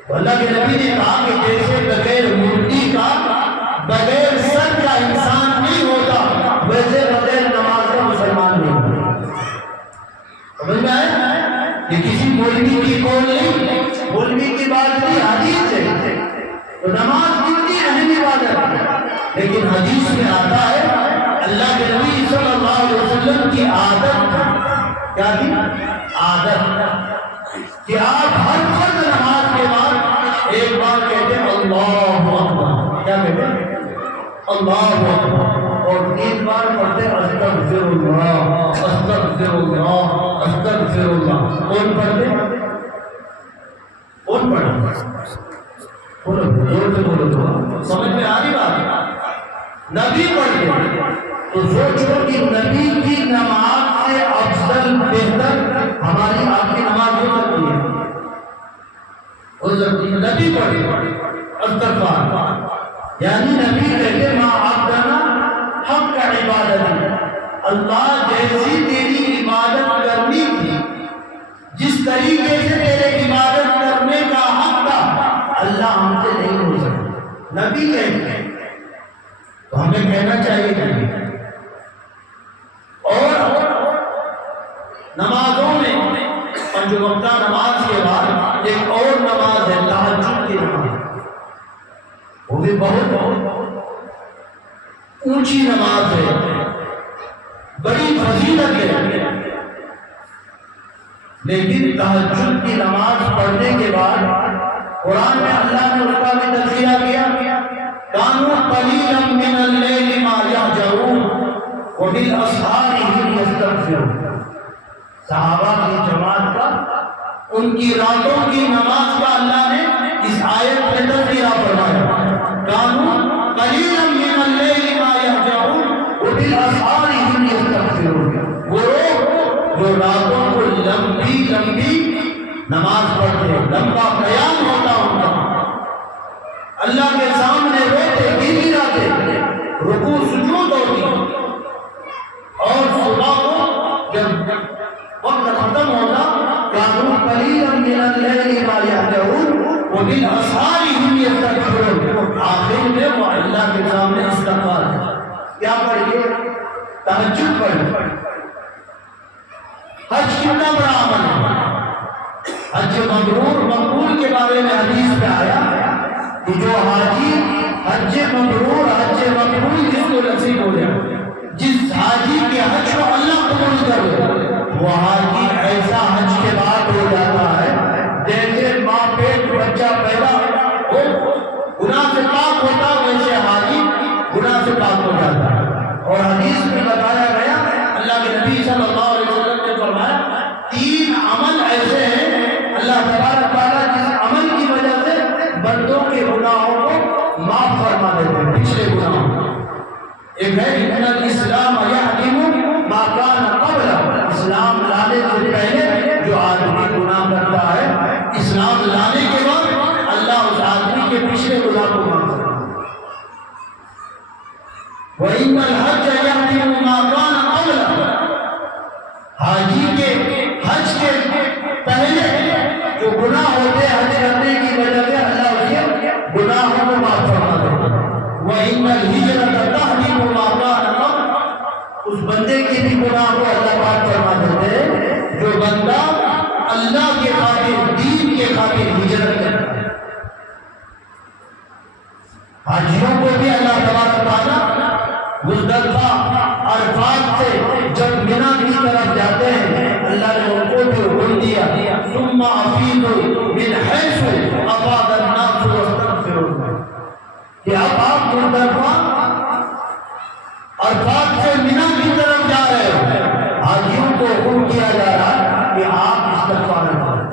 تو اللہ کے نبی نے کہا کہ جیسے بغیر منڈی کا بغیر سر کا انسان نہیں ہوتا، ویسے بغیر نماز کا مسلمان نہیں ہوتا۔ سمجھ میں آئے؟ یہ کسی مولوی کی قول نہیں، مولوی کی بات نہیں، حدیث ہے۔ تو نماز کتنی اہم عبادت ہے، لیکن حدیث میں آتا ہے اللہ کے نبی صلی اللہ علیہ وسلم کی عادت، کیا تھی؟ عادت کہ آپ ہر فرض نماز کے بعد ایک بار کہتے ہیں اللہ اکبر، کیا کہتے ہیں؟ اللہ اکبر، اور 3 بار پڑھتے ہیں استغفر اللہ استغفر اللہ استغفر اللہ۔ کون پڑھتے؟ کون پڑھتے؟ بولو زور سے بولو، تو سمجھ میں آ رہی بات؟ نبی پڑھتے، تو سوچو کہ نبی کی نماز سے افضل بہتر ہماری آپ کی نماز ہو سکتی ہے؟ ہو سکتی ہے۔ نبی پڑھتے استغفار، یعنی نبی کہتے ما عبدنا حق کا عبادت، اللہ جیسی تیری عبادت کرنی تھی، جس طریقے سے تیرے عبادت کرنے کا حق تھا، اللہ ہم سے نہیں ہو سکتا۔ نبی کہتے ہیں تو ہمیں کہنا چاہیے کہ اور نمازوں میں پنج وقتہ نماز کے بعد ایک اور نماز ہے تہجد کی نماز، وہ بھی بہت اونچی نماز ہے، بڑی فضیلت ہے۔ لیکن تہجد کی نماز پڑھنے کے بعد قرآن میں اللہ نے اس کا بھی تذکرہ کیا، کانوا قلیلا من اللیل ما یہجعون وبالاسحار هم یستغفرون۔ صحابہ کی جماعت کا ان کی راتوں کی نماز کا اللہ نے اس آیت میں تذکرہ فرمایا، کانوا قلیلا من اللیل لمبی نماز پڑھتے، لمبا قیام ہوتا ان کا، اللہ کے سامنے روتے گر گراتے، رکوع سجود ہوتی، اور صبح کو جب وقت ختم ہوتا كانوا قليلا من الليل ما يهجعون وبالاسحار هم يستغفرون، آخر میں وہ اللہ کے سامنے استغفار کیا پڑھیے؟ تہجد پڑھیے۔ حج کتنا بڑا عمل ہے، حج مبرور مقبول کے بارے میں حدیث میں آیا کہ جو حاجی حج مبرور حج مقبول جس کو نصیب ہو جائے، جس حاجی کے حج کو اللہ قبول کرے، وہ حاجی ایسا حج کے بعد ہو جاتا ہے جیسے ماں پیٹ بچہ پیدا ہو گناہ سے پاک ہوتا، ویسے حاجی گناہ سے پاک ہو جاتا ہے۔ اور حدیث میں بتایا گیا، اللہ کے نبی صلی اللہ علیہ وسلم نے فرمایا 3 عمل ایسے ہیں اللہ تبارک تعالیٰ جس عمل کی وجہ سے بندوں کے گناہوں کو معاف فرما دیتے ہیں، پچھلے گناہوں۔ ایک ہے ان الاسلام یحرم ما کان قبلہ، اسلام لانے سے پہلے جو آدمی گناہ کرتا ہے، اسلام لانے کے بعد اللہ اس آدمی کے پچھلے گناہ کو معاف کرتا ہے۔ وَإِنَّ الْحَجَّ يَحْرِمُ مَا كَانَ قَبْلَهُ، حاجی کے حج کے پہلے جو گناہ ہوتے ہیں حج کرنے کی وجہ سے اللہ اس کے گناہوں کو معاف فرما دیتا ہے۔ وَإِنَّ الْهِجْرَةَ تَحْرِمُ مَا كَانَ قَبْلَهُ، اس بندے کی بھی گناہ کو اللہ پاک فرما دیتے ہیں جو بندہ اللہ کے خاطر دین کے خاطر ہجرت کرتا ہے۔ حاجیوں کو بھی اللہ تبارک تعالیٰ مزدلفہ عرفات سے جب منی کی طرف جاتے ہیں، اللہ نے ان کو بھی حکم دیا ثم افیضوا من حیث افاض الناس واستغفروا، کہ اب آپ مزدلفہ عرفات سے منی کی طرف جا رہے ہو، حاجیوں کو حکم کیا جا رہا ہے کہ آپ استغفار کریں۔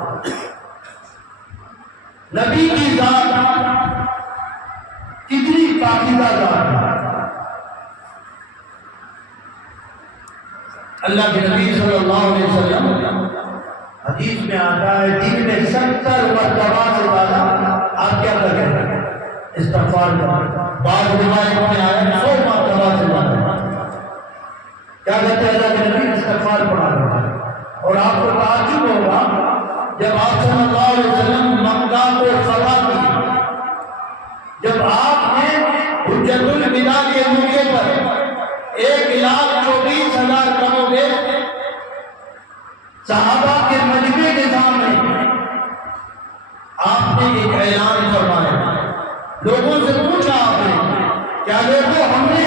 نبی کی ذات کتنی پاکیزہ ذات ہے، اللہ کے نبی صلی اللہ علیہ وسلم حدیث میں آتا ہے دن میں 70 مرتبہ سے زیادہ آپ کیا کریں؟ استغفار کریں۔ بعض روایت میں آیا 100 مرتبہ سے زیادہ کیا کہتے ہیں اللہ کے نبی؟ استغفار پڑھا رہا ہے۔ اور آپ کو تعجب ہوگا جب آپ صلی اللہ علیہ وسلم مکہ کو فتح کی، جب آپ نے حجۃ الوداع کے موقع پر 1,24,000 کم و بیش صحابہ کے مجمع کے سامنے آپ نے ایک اعلان فرمایا، لوگوں سے پوچھا آپ نے کیا لوگوں ہم نے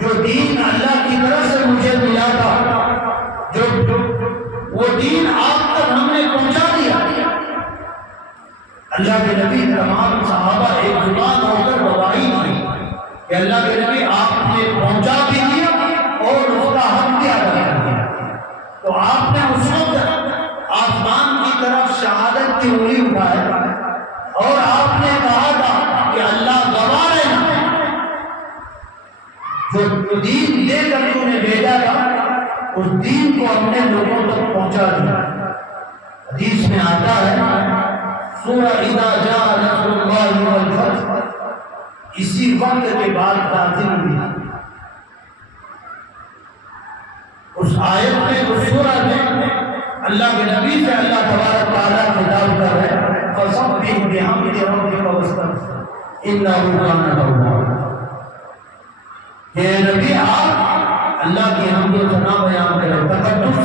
جو دین اللہ کی طرف سے مجھے ملا تھا، جو وہ دین آپ تک ہم نے پہنچا دیا؟ اللہ کے نبی تمام صحابہ ایک زبان ہو کر گواہی دی کہ اللہ کے نبی آپ نے پہنچا بھی دیا اور اس کا حق بھی ادا کر دیا۔ تو آپ نے اس وقت آسمان کی طرف شہادت کی انگلی اٹھائی اور آپ نے کہا تھا کہ اللہ گواہ رہنا، جو دین لے کر تو نے بھیجا تھا اس دین کو ہم نے لوگوں تک پہنچا دیا۔ حدیث میں آتا ہے سورہ اذا جاء نصر اللہ والفتح اسی وقت کے بعد نازل ہوئی۔ اس آیت میں اس سورہ میں اللہ کے نبی سے اللہ تبارک تعالیٰ خطاب کر رہے ہیں فَسَبِّحْ بِحَمْدِ رَبِّكَ وَاسْتَغْفِرْ إِنَّهُ كَانَ تَوَّابًا، کہ نبی آپ اللہ کی حمد و ثنا بیان کریں، تقدس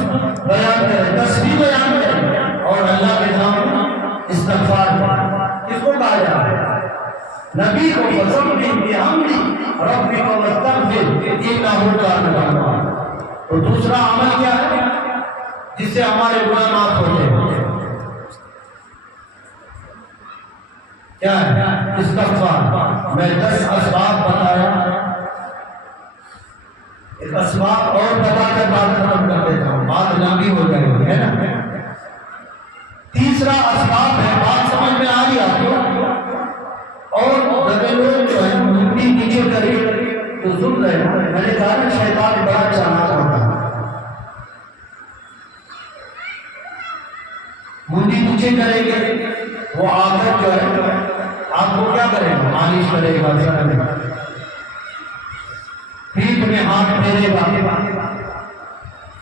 بیان کریں، تسبیح بیان کریں اور اللہ کے سامنے استغفار کریں۔ کس کو کہا جا رہا ہے؟ نبی کو فَسَبِّحْ بِحَمْدِ رَبِّكَ وَاسْتَغْفِرْ إِنَّهُ كَانَ تَوَّابًا۔ تو دوسرا عمل کیا ہے جس سے ہمارے گناہ معاف ہوتے ہیں؟ کیا ہے؟ استغفار۔ میں 10 اسباب بتایا، ایک اسباب اور بتا کر بات ختم کر دیتا ہوں، بات لمبی ہو جائے گی، ہے نا۔ تیسرا اسباب ہے، بات سمجھ میں آ رہی آپ کو؟ اور دبے لوگ جو ہے منڈی نیچے کرے تو سن رہے ہیں، میں نے کہا نا شیطان بڑا چالاک ہوتا ہے۔ منڈی نیچے کریں گے، وہ آخر جو ہے آپ کو کیا کرے گا؟ مالش کرے گا، پیٹھ میں ہاتھ پھیرے گا،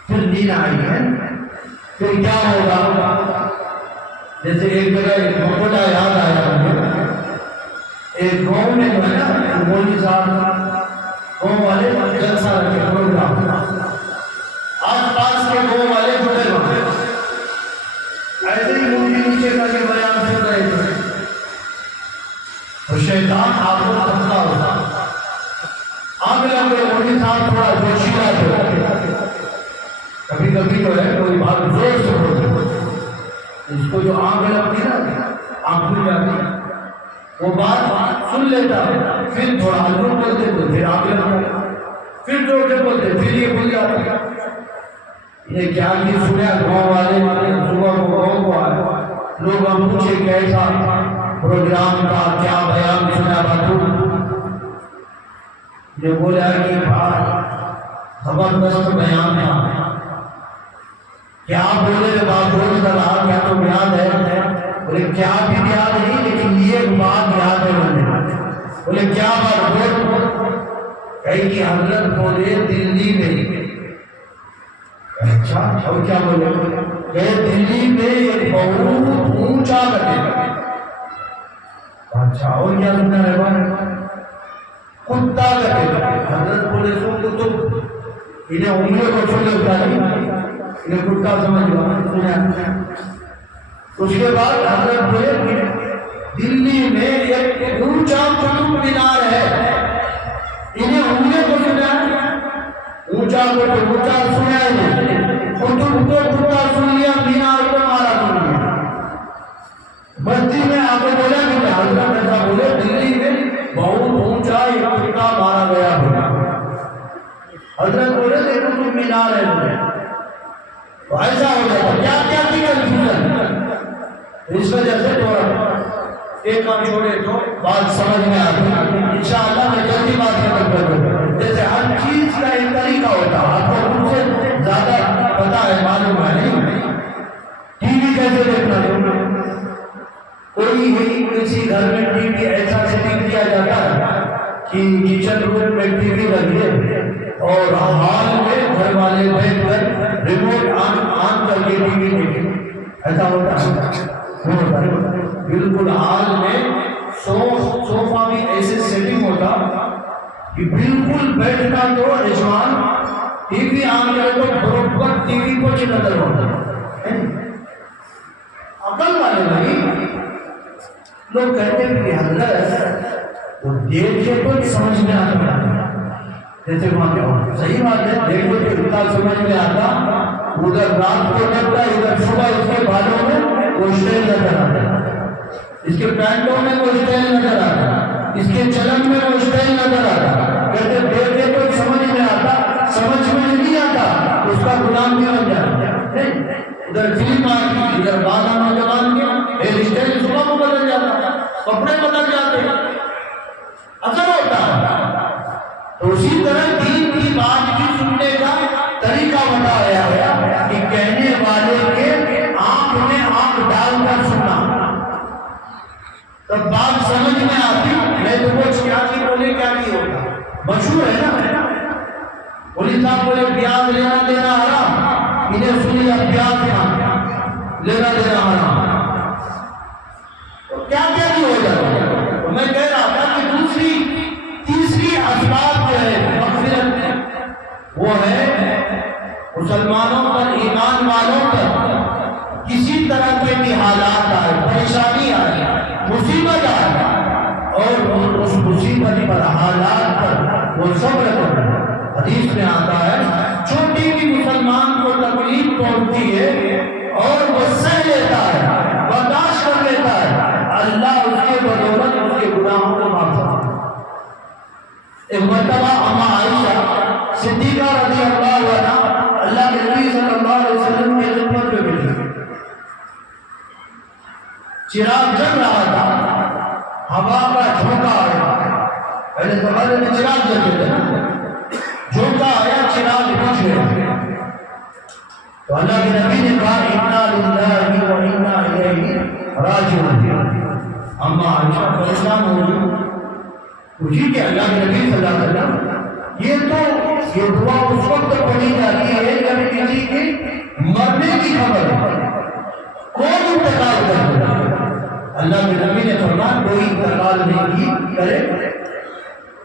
پھر نیند آئی ہے، پھر کیا ہوگا؟ جیسے ایک جگہ ایک مقولہ یاد آیا مجھے، ایک گاؤں میں جو ہے نا مولوی صاحب گاؤں والے جلسہ رکھے پروگرام، آس پاس کے گاؤں والے جڑے ہوئے، ایسے ہی منڈی نیچے کر کے بیان سن رہے تھے، تو شیطان آپ کو تھکتا ہوتا، آگے لگے مولوی صاحب تھوڑا جوشیلا تھے، کبھی کبھی جو ہے کوئی بات زور سے ہوتی، اس کو جو آنکھ لگتی نا آنکھ کھل جاتی، وہ بات سن لیتا، پھر تھوڑا حضور بولتے تو پھر آنکھ لگتا، پھر جوڑ کے بولتے پھر یہ بھول جاتا۔ یہ کیا کی سنیا گاؤں والے صبح کو گاؤں کو آئے، لوگ ہم پوچھے کیسا پروگرام کا، کیا بیان سنا باتوں، یہ بولا کہ زبردست بیان تھا، کیا بولے بات بول رہا، کیا تم یاد ہے؟ بولے کیا بھی یاد نہیں، لیکن یہ بات یاد ہے مجھے۔ بولے کیا بات؟ بول۔ کہیں کہ حضرت بولے دلی میں، اچھا اور کیا بولے؟ کہ دلی میں ایک بہت اونچا گٹے، اچھا اور کیا سننا ہے بات؟ کتا گٹے۔ حضرت بولے سو کتب، انہیں انگلیوں کو چھوڑ ہوتا نہیں، انہیں کتا سمجھ گیا۔ اس کے بعد حضرت بولے دلی میں ایک اونچا قطب مینار ہے، انہیں انگلیوں کو سنا، اونچا کو تو اونچا سنا ہے، قطب کو کتا سن لیا، مینار کو مارا سن لیا۔ بستی میں آ کے بولا کہ حضرت ایسا بولے دلی میں بہت اونچا ایک کتا مارا گیا ہوگا۔ حضرت بولے دیکھو تم مینار ہے بولے تو ایسا ہو جاتا، کیا کیا کی کنفیوژن، اس وجہ سے تھوڑا ایک کام چھوڑے تو بات سمجھ میں آتی ہے۔ انشاءاللہ میں جلدی بات ختم کر دوں۔ جیسے ہر چیز کا ایک طریقہ ہوتا ہے، آپ کو مجھ سے زیادہ پتا ہے، معلوم ہے نہیں؟ ٹی وی کیسے دیکھنا ہے؟ کوئی کسی گھر میں ٹی وی ایسا سیٹنگ کیا جاتا ہے کہ کچن روم میں ٹی وی لگی ہے اور ہال میں گھر والے بیٹھ کر ریموٹ آن کر کے ٹی وی دیکھیں، ایسا ہوتا ہے؟ بالکل ہال میں صوفہ بھی ایسے سیٹنگ ہوتا کہ بالکل بیٹھنا تو رجوان ٹی وی آن کرے تو برابر ٹی وی کو چھ نظر ہوتا ہے۔ عقل والے نہیں لوگ کہتے ہیں کہ حضرت وہ دیکھ کے تو سمجھ میں آتا ہے، جیسے وہاں کیا صحیح بات ہے، دیکھ کے تو اتنا سمجھ میں آتا، ادھر رات کو لگتا ہے، ادھر صبح اس کے بالوں میں وہ اسٹائل نظر آتا ہے، اس کے پینٹوں میں وہ اسٹائل نظر آتا ہے، اس کے چلن میں وہ اسٹائل نظر آتا ہے۔ کہتے دیکھ کے تو سمجھ میں آتا، سمجھ میں نہیں آتا اس کا غلام بھی بن جاتا ہے۔ ادھر فلم آتی، ادھر بالا نوجوان کے ہیئر اسٹائل صبح کو بدل جاتا، کپڑے بدل جاتے، اثر ہوتا ہے۔ تو اسی طرح دین کی بات کی سننے کا طریقہ بتایا ہے کہ کہنے والے کے آنکھ میں آنکھ ڈال کر سننا، تب بات سمجھ میں آتی۔ میں تو کچھ کیا کی بولے کیا نہیں ہوتا، مشہور ہے نا، مولوی صاحب بولے پیاز لینا دینا حرام، انہیں سنی پیاز لینا دینا حرام، تو کیا کیا نہیں ہو جاتا۔ تو میں کہہ رہا تھا کہ تیسری اسباب جو ہے مغفرت، وہ ہے مسلمانوں پر، ایمان والوں پر کسی طرح کے بھی حالات آئے، پریشانی آئے، مصیبت آئے، اور اس مصیبت پر، حالات پر وہ صبر کرے۔ حدیث میں آتا ہے چھوٹی بھی مسلمان کو تکلیف پہنچتی ہے اور وہ سہ لیتا ہے، برداشت کر لیتا ہے، اللہ اس کے بدولت اس کے گناہوں کو معاف کرتا ہے۔ ایک مرتبہ اما عائشہ صدیقہ رضی اللہ عنہا اللہ کے نبی صلی اللہ علیہ وسلم کی خدمت میں بیٹھی، چراغ جل رہا تھا، ہوا کا جھونکا آیا، پہلے زمانے میں چراغ جلتے تھے نا، جھونکا آیا، چراغ بجھ گیا، تو اللہ کے نبی نے کہا انا للہ و انا سے ہوتی ہے. اما عائشہ پریشان ہو گئی, پوچھی کہ اللہ کے نبی صلی اللہ علیہ وسلم یہ دعا اس وقت پڑھی جاتی ہے جب کسی کے مرنے کی خبر ہے, کون انتقال کرے؟ اللہ کے نبی نے فرمایا کوئی انتقال نہیں کرے.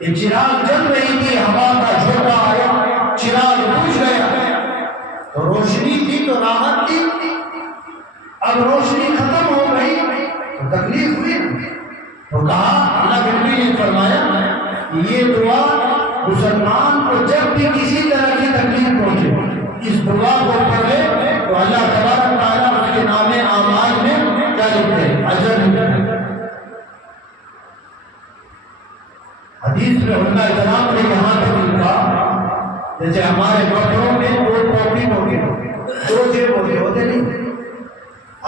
یہ چراغ جل رہی تھی, ہوا کا جھونکا آیا, چراغ بجھ گیا, تو روشنی تھی تو راحت تھی. اب روشنی ختم ہو گئی تو تکلیف ہوئی. تو کہا اللہ کے نبی نے فرمایا یہ دعا مسلمان کو جب بھی کسی طرح کی تکلیف پہنچے اس دعا کو پڑھے تو اللہ تبارک و تعالیٰ اس کے نام اعمال میں کیا لکھتے ہیں؟ اجر لکھتے ہیں. حدیث میں علماء کرام نے یہاں تک لکھا جیسے ہمارے کپڑوں میں دو پاکٹ ہوتے, دو جیب ہوتے نہیں.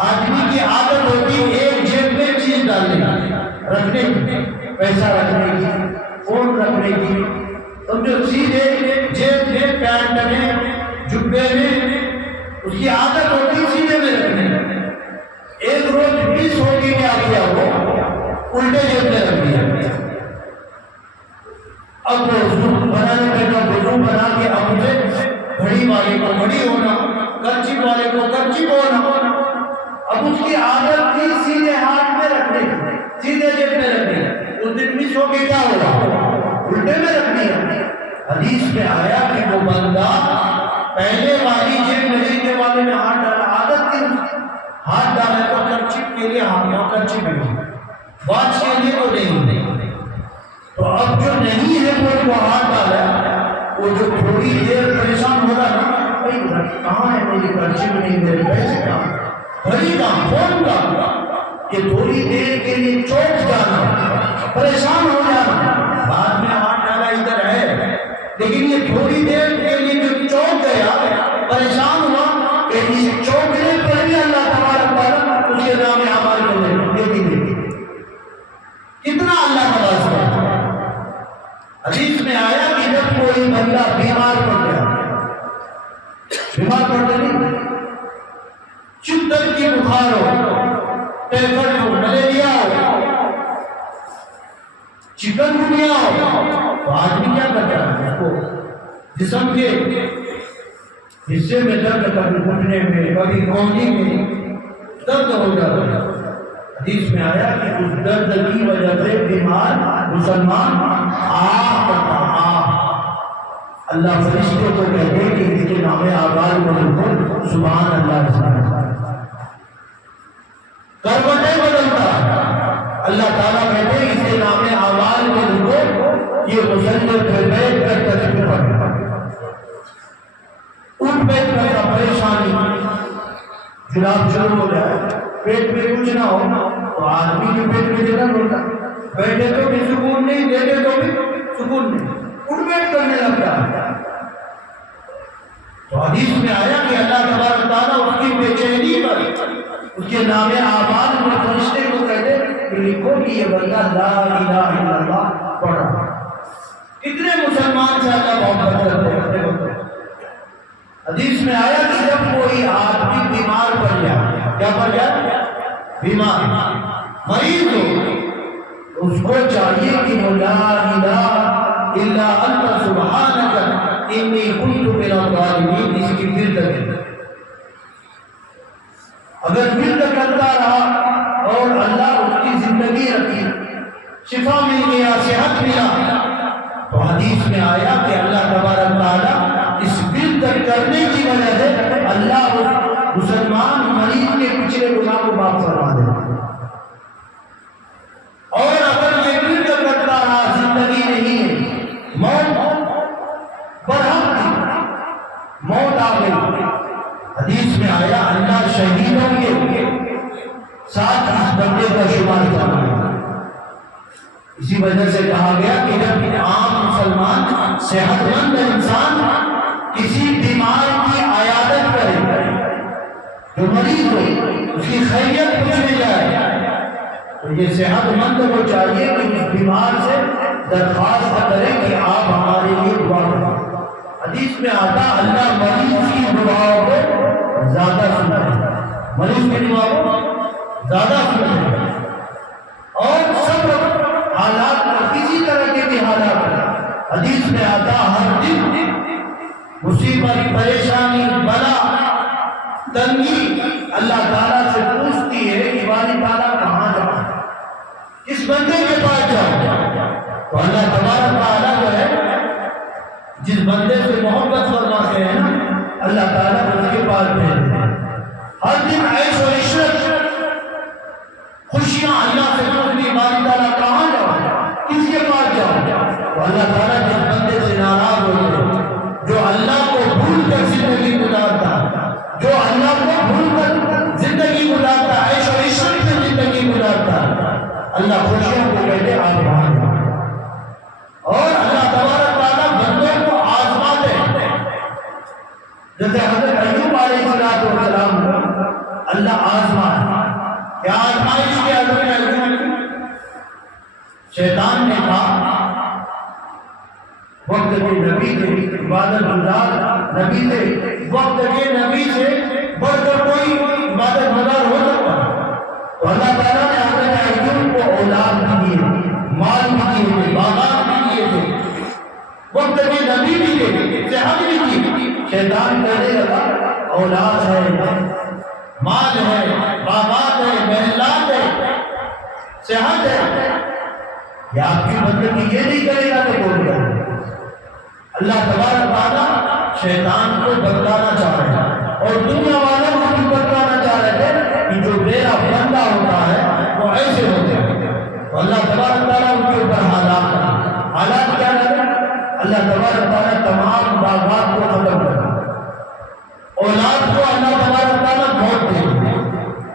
آدمی کی عادت ہوتی ایک جیب میں چیز ڈالنے کی, رکھنے کی, پیسہ رکھنے کی, فون رکھنے کی. سمجھو سیدھے جیب میں, پینٹ میں, جبے میں اس کی عادت ہوتی سیدھے میں رکھنے. ایک روز 20 ہوگی کیا کیا وہ الٹے جیب میں رکھ دیا. اب وضو بنانے کا وضو بنا کے اب اسے گھڑی والے کو گھڑی ہونا, کرچی والے کو کرچی ہونا. اب اس کی عادت تھی سیدھے ہاتھ میں رکھنے کی, سیدھے جیب میں رکھنے. اس دن 20 ہوگی کیا ہوگا الٹے میں رکھنی ہے. حدیث میں آیا کہ وہ بندہ پہلے والی جیب میں سیدھے والے میں ہاتھ ڈالا, عادت تھی ہاتھ ڈالے تو کرچی کے لیے ہاتھ کرچی میں, واچ کے لیے تو نہیں. تو اب جو نہیں ہے وہ ہاتھ ڈالا, وہ جو تھوڑی دیر پریشان ہو رہا نا, بھائی کہاں ہے میری کرچی میں نہیں, میرے پیسے کہاں, بھری کا فون کا, کہ تھوڑی دیر کے لیے چوک جانا, پریشان ہو جانا. بعد میں ہاتھ ڈالا ادھر ہے, لیکن یہ تھوڑی دیر کے لیے جو چوک گیا, پریشان ہوا, کہ یہ چوکنے پر بھی اللہ تبارک و تعالیٰ اس کے نام اعمال کرنے دیتی. کتنا اللہ کا واسطہ ہے. حدیث میں آیا کہ جب کوئی بندہ بیمار پڑ گیا, بیمار پڑ گیا, شدت کی بخار ہو, ٹائیفائڈ ہو, ملیریا ہو, چکن گنیا ہو, تو آدمی کیا کرتا ہے, اس کو جسم کے حصے میں درد, کبھی گھٹنے میں, کبھی کونجی میں درد ہو جاتا ہے. حدیث میں آیا کہ اس درد کی وجہ سے بیمار مسلمان آہ کرتا, اللہ فرشتوں کو کہتے کہ اس کے نام اعمال کو لکھو, سبحان اللہ. کروٹیں بدلتا, اللہ تعالیٰ کہتے ہیں اس کے نام اعمال کو لکھو, یہ مسلم پہ بیٹھ کر تسبیح پڑھتا, اٹھ بیٹھ کر پریشانی جناب شروع ہو جائے, پیٹ میں کچھ نہ ہو تو آدمی کے پیٹ میں جگہ ہوتا, بیٹھے تو بھی سکون نہیں, لیٹے تو بھی سکون نہیں, اٹھ بیٹھ کرنے لگتا ہے. تو حدیث میں آیا کہ اللہ تبارک و تعالیٰ اس کی بے چینی پر اس کے نام اعمال میں فرشتے کو کہتے کہ لکھو کہ یہ بندہ لا الہ الا اللہ پڑھ رہا. کتنے مسلمان سے اللہ محبت کرتے ہیں. حدیث میں آیا کہ جب کوئی آدمی بیمار پڑ جائے, کیا پڑ جائے, بیمار مریض ہو, اس کو چاہیے کہ وہ لا الہ الا انت سبحانک انی کنت من الظالمین, اس کی ورد کرے. اگر ورد کرتا رہا اور اللہ اس کی زندگی رکھی, شفا مل گیا, صحت ملا, تو حدیث میں آیا کہ اللہ تبارک تعالیٰ اس ورد کرنے کی وجہ سے اللہ مسلمان مریض کے پچھلے گناہ کو معاف فرما دے. اور اگر یہ ورد کرتا رہا, زندگی نہیں ہے, موت برحق تھی, موت آ گئی. حدیث میں آیا اللہ شہیدوں کے ساتھ اس بندے کا شمار کرنا. اسی وجہ سے کہا گیا کہ جب عام مسلمان صحت مند انسان کسی بیمار کی عیادت کرے, جو مریض ہو, اس کی خیریت پوچھنے جائے, تو یہ صحت مند کو چاہیے کہ اس بیمار سے درخواست کرے کہ آپ ہمارے لیے دعا کریں. حدیث میں آتا اللہ مریض کی دعاؤں کو زیادہ سنتا ہے, مریض کی دعا کو زیادہ سنتا ہے. حدیث میں آتا ہر دن مصیبت، پریشانی، بلا، تنگی اللہ تعالیٰ سے پوچھتی ہے کہ باری تعالیٰ کہاں جاؤں، کس بندے کے پاس جاؤں؟ تو اللہ تبارک تعالیٰ جو ہے جس بندے سے محبت فرماتے ہیں اللہ تعالیٰ اس کے پاس بھیجتے ہیں۔ ہر دن عیش و عشرت، خوشیاں اللہ سے پوچھتی باری تعالیٰ کہاں جاؤں، کس کے پاس جاؤں؟ تو اللہ تعالیٰ جس بندے سے ناراض ہوتے ہیں، جو اللہ کو بھول کر زندگی گزارتا، جو اللہ کو بھول کر زندگی گزارتا، عیش و عشرت سے زندگی گزارتا، اللہ خوشیوں کو کہتے آپ وہاں جاؤ۔ اور اللہ تبارک تعالیٰ بندوں کو آزماتے ہیں، جیسے حضرت ایوب علیہ السلام کو اللہ آزمایا۔ کیا آزمائش کے حضرت ایوب؟ شیطان نے کہا وقت کے نبی تھے، عبادت گزار نبی تھے، وقت کے نبی سے بڑھ کر کوئی عبادت گزار ہو سکتا؟ تو اللہ تعالیٰ نے حضرت ایوب کو اولاد بھی دیے، مال بھی دیے تھے، باغات بھی دیے تھے، وقت کے نبی بھی تھے، صحت بھی تھی۔ شیطان کہنے لگا اولاد ہے، مال ہے، باغات ہے، محلات ہے، صحت ہے، یا آپ کی بندگی یہ نہیں کرے گا تو بول گیا۔ اللہ تبارک تعالیٰ شیطان کو بتلانا چاہ رہے ہیں اور دنیا والوں کو بھی بتلانا چاہ رہے تھے کہ جو میرا بندہ ہوتا ہے وہ ایسے ہوتے ہیں۔ تو اللہ تبارک تعالیٰ ان کے اوپر حالات کیا لگے؟ اللہ تبارک تعالیٰ تمام باغات کو ختم کر دیا، اولاد کو اللہ تبارک تعالیٰ موت دے دیا،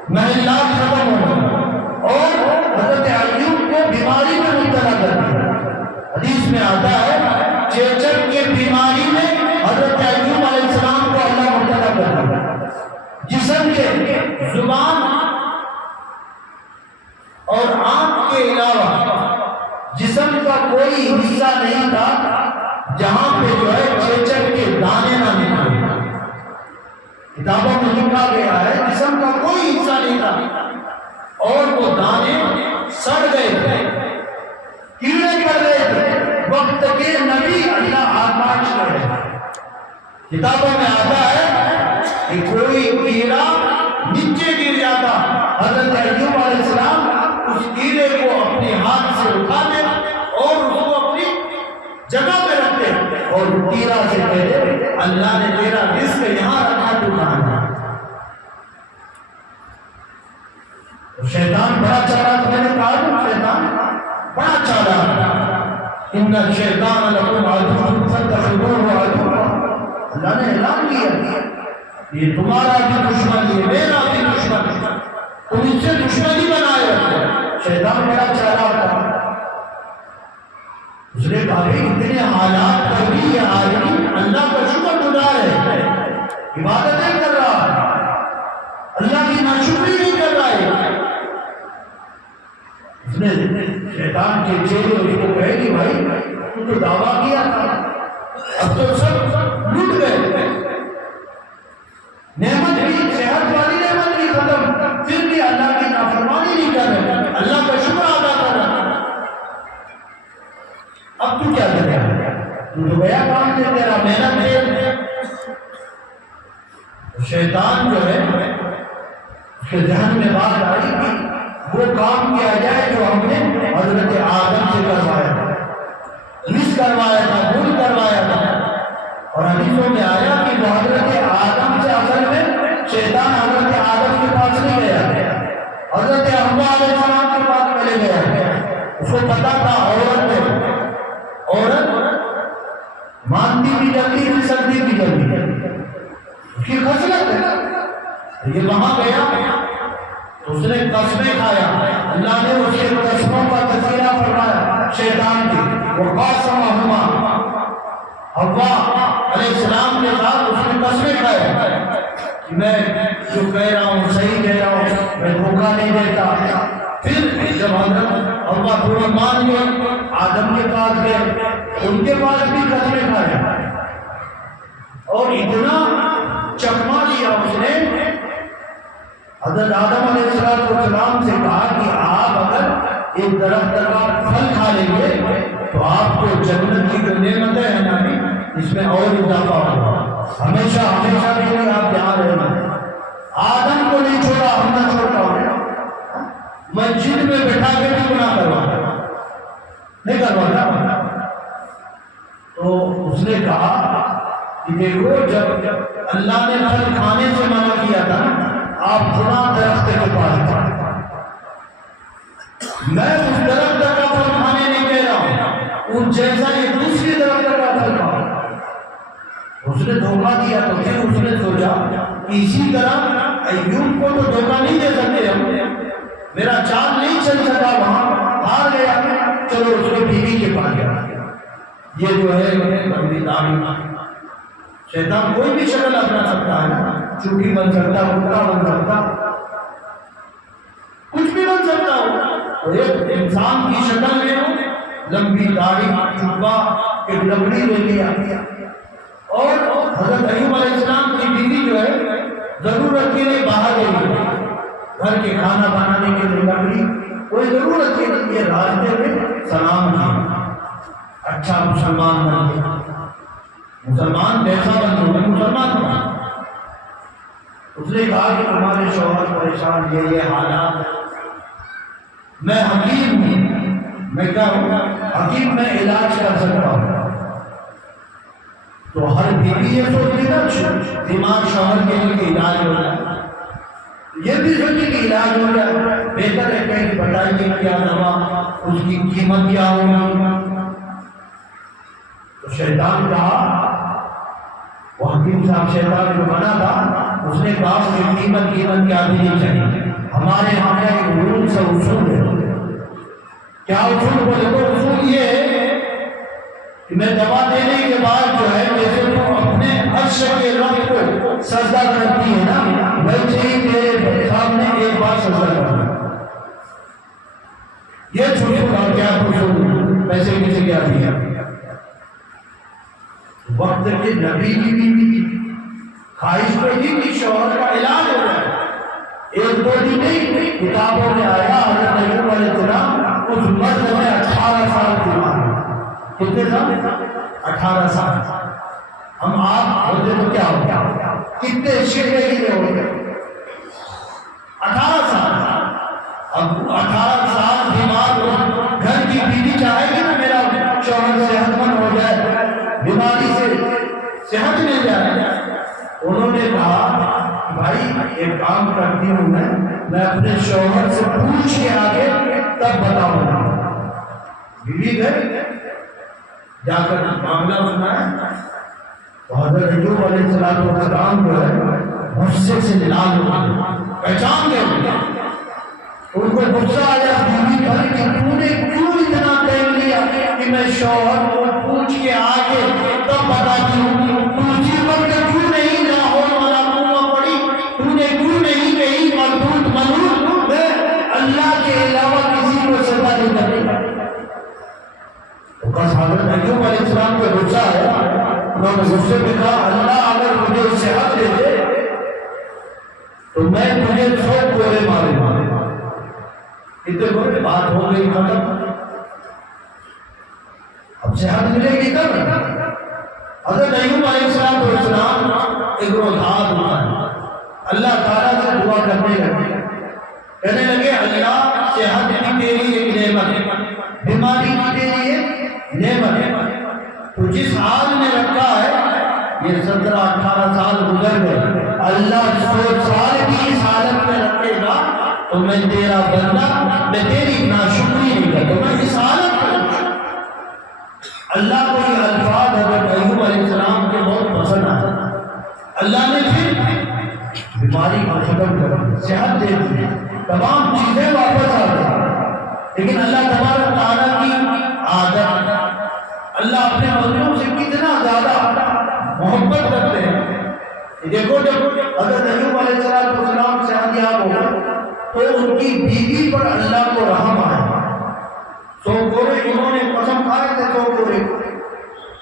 محلات ختم ہو گئے اور حضرت ایوب کو بیماری میں مبتلا کر دیا۔ حدیث میں آتا ہے چیچک کی بیماری میں حضرت ایوب علیہ السلام کو اللہ مبتلا کر دیا۔ جسم کے زبان اور آنکھ کے علاوہ جسم کا کوئی حصہ نہیں تھا جہاں پہ جو ہے چیچک کے دانے نہ نکلے۔ کتابوں میں لکھا گیا ہے جسم کا کوئی حصہ نہیں تھا اور وہ دانے سڑ گئے تھے، کیڑے پڑ گئے تھے۔ وقت کے نبی اللہ آزمائش کرے۔ کتابوں میں آتا ہے کہ کوئی کیڑا نیچے گر جاتا، حضرت ایوب علیہ السلام اس کیڑے کو اپنے ہاتھ سے اٹھاتے اور اس کو اپنی جگہ پہ رکھتے اور کیڑا سے کہتے اللہ نے تیرا رزق یہاں رکھا تو کہاں جا۔ شیطان بڑا چالاک، میں نے کہا شیطان بڑا چالاک، ان الشیطان لکم عدو فاتخذوہ عدوا۔ اللہ نے اعلان کیا یہ تمہارا بھی دشمن، یہ میرا بھی دشمن، تم اس سے دشمنی بنائے رکھتے۔ شیطان بڑا چالاک تھا، اس نے کہا اتنے حالات پر بھی یہ آدمی اللہ کا شکر گزار ہے، عبادتیں کر رہا ہے، اللہ کی ناشکری نہیں کر رہا ہے۔ اس نے شیطان کے چیلے اس کو کہے کہ بھائی تو تو دعویٰ کیا تھا، اب تو سب لوٹ گئے، نعمت بھی، صحت والی نعمت بھی ختم، پھر بھی اللہ کی نافرمانی نہیں کر رہے، اللہ کا شکر ادا کر رہا۔ اب تو کیا کرے گا؟ تو گیا کام سے تیرا محنت ہے۔ شیطان جو ہے اس کے ذہن میں بات آئی کہ وہ کام کیا جائے جو ہم نے حضرت آدم سے کروایا تھا، مس کروایا تھا، بھول کروایا تھا۔ اور حدیثوں میں آیا کہ وہ حضرت آدم سے اصل میں شیطان حضرت آدم کے پاس نہیں گیا، حضرت حوا علیہ السلام کے پاس پہلے گیا۔ اس کو پتا تھا عورت مانتی بھی جلدی ہے، سکتی بھی جلدی ہے، اس کی خصلت ہے۔ یہ وہاں گیا تو اس نے قسمیں کھایا، اللہ نے اس کے قسموں کا تذکرہ فرمایا شیطان کی، وقاسمہما، حوا علیہ السلام کے ساتھ اس نے قسمیں کھایا کہ میں جو کہہ رہا ہوں صحیح کہہ رہا ہوں، میں دھوکہ نہیں دیتا۔ پھر جب حضرت حوا تھوڑا مان گئے، آدم کے پاس گئے، ان کے پاس بھی قسمیں کھایا اور اتنا چکما دیا اس نے حضرت آدم علیہ السلام سے کہا کہ آپ اگر ایک درخت کا پھل کھا لیں گے تو آپ کو جنت کی جو نعمتیں ہیں نا اس میں اور اضافہ ہوگا. ہمیشہ ہمیشہ کے لیے آپ یہاں رہنا. آدم کو نہیں چھوڑا, ہم نہ چھوڑا ہوں. مسجد میں بٹھا کے بھی گناہ کروانا نہیں کروانا. تو اس نے کہا کہ دیکھو جب اللہ نے پھل کھانے سے منع کیا تھا آپ خدا درخت کے پاس تھا, میں اس درخت کا پھل کھانے نہیں کہہ رہا ہوں, اس جیسا یہ دوسری درخت کا پھل کھاؤ. اس نے دھوکہ دیا تو پھر اس نے سوچا کہ اسی طرح ایوب کو تو دھوکہ نہیں دے سکتے ہم, میرا چاند نہیں چل سکا, وہاں ہار گیا, چلو اس کو بیوی کے پاس گیا. یہ جو ہے لمبی داڑھی, شیطان کوئی بھی شکل اپنا سکتا ہے, چوٹی بن سکتا, بکرا بن سکتا, کچھ بھی بن سکتا ہو. ایک انسان کی شکل میں ہو, لمبی داڑھی, چوبا, ایک لکڑی لے لیا. اور حضرت ایوب علیہ السلام کی بیوی جو ہے ضرورت کے لیے باہر گئی, گھر کے کھانا بنانے کے لیے لکڑی, کوئی ضرورت کے لیے راستے میں سلام کیا. اچھا مسلمان بن گیا, مسلمان جیسا بن گیا, مسلمان بن. اس نے کہا کہ تمہارے شوہر پریشان, یہ حالات, میں حکیم ہوں, میں کیا ہوں حکیم, میں علاج کر سکتا ہوں. تو ہر بیوی یہ سوچتی نا دماغ شوہر کے لیے علاج ہو جائے, یہ بھی سوچے کہ علاج ہو جائے, بہتر ہے کہ بتائیے کیا دوا, اس کی قیمت کیا ہوگی. تو شیطان کہا, وہ حکیم صاحب شیطان جو بنا تھا, اس نے کہا کہ قیمت کیا دینی چاہیے. ہمارے یہاں کا ایک رول سے اصول ہے. کیا اصول بولے تو اصول یہ ہے کہ میں دوا دینے کے بعد جو ہے جیسے تو اپنے عرش کے رب کو سجدہ کرتی ہے نا, ویسے ہی میرے سامنے ایک بار سجدہ کرنا. یہ چھوٹے کا کیا اصول, پیسے کسی کیا دیا. وقت کے نبی کی بھی خواہش کو تھی کہ شوہر کا علاج ہو جائے. ایک دو دن نہیں, کتابوں میں آیا حضرت ایوب علیہ السلام اس مرد میں 18 سال بیمار. کتنے سال؟ 18 سال. ہم آپ ہوتے تو کیا ہو گیا, کتنے شیرے کے ہو گئے. 18 سال. اب 18 سال بیمار ہو, گھر کی بیوی چاہے گی نا میرا شوہر صحت مند ہو جائے, بیماری سے صحت مل جائے. انہوں نے کہا بھائی ایک کام کرتی ہوں, میں اپنے شوہر سے پوچھ کے آگے تب بتاؤں گا. بیوی گئے, جا کر معاملہ سنایا. تو حضرت ایوب علیہ السلام جو ہے غصے سے لال ہو گئے, پہچان گئے. ان کو غصہ آیا بیوی پر کہ تو نے کیوں اتنا ٹائم لیا کہ میں شوہر کو پوچھ کے آگے تب بتاتی ہوں. تجھے وقت کیوں نہیں لاہور والا کنواں پڑی, تو نے کیوں نہیں کہیں مردود منود, میں اللہ کے علاوہ کسی کو سزا نہیں کرے. بس حضرت ایوب علیہ السلام کو غصہ آیا. انہوں نے غصے میں کہا اللہ اگر مجھے صحت دے دے تو میں تجھے 100 کوڑے ماروں گا. اتنے بڑے بات ہو گئی ختم. اب صحت ملے گی تب. حضرت ایوب علیہ السلام ایک روز ہاتھ اٹھائے, اللہ تعالیٰ سے دعا کرنے لگے, کہنے لگے اللہ صحت بھی تیری ایک نعمت, بیماری بھی تیری ایک نعمت. تو جس حال میں رکھا ہے یہ 17-18 سال گزر گئے, اللہ 100 سال کی اس حالت میں رکھے گا تو میں تیرا بندہ, میں تیری ناشکری نہیں کرتا, میں اس حالت میں. اللہ کو یہ الفاظ حضرت ایوب علیہ السلام کے بہت پسند آئے. اللہ نے پھر بیماری کو ختم کر دی, صحت دے دی, تمام چیزیں واپس آ گئی. لیکن اللہ تبارک تعالیٰ کی عادت, اللہ اپنے بندوں سے کتنا زیادہ محبت کرتے ہیں. دیکھو جب حضرت ایوب علیہ السلام صحت یاب ہو تو ان کی بیوی پر اللہ کو رحم آیا. 100 کوڑے انہوں نے قسم کھائے تھے, 100 کوڑے.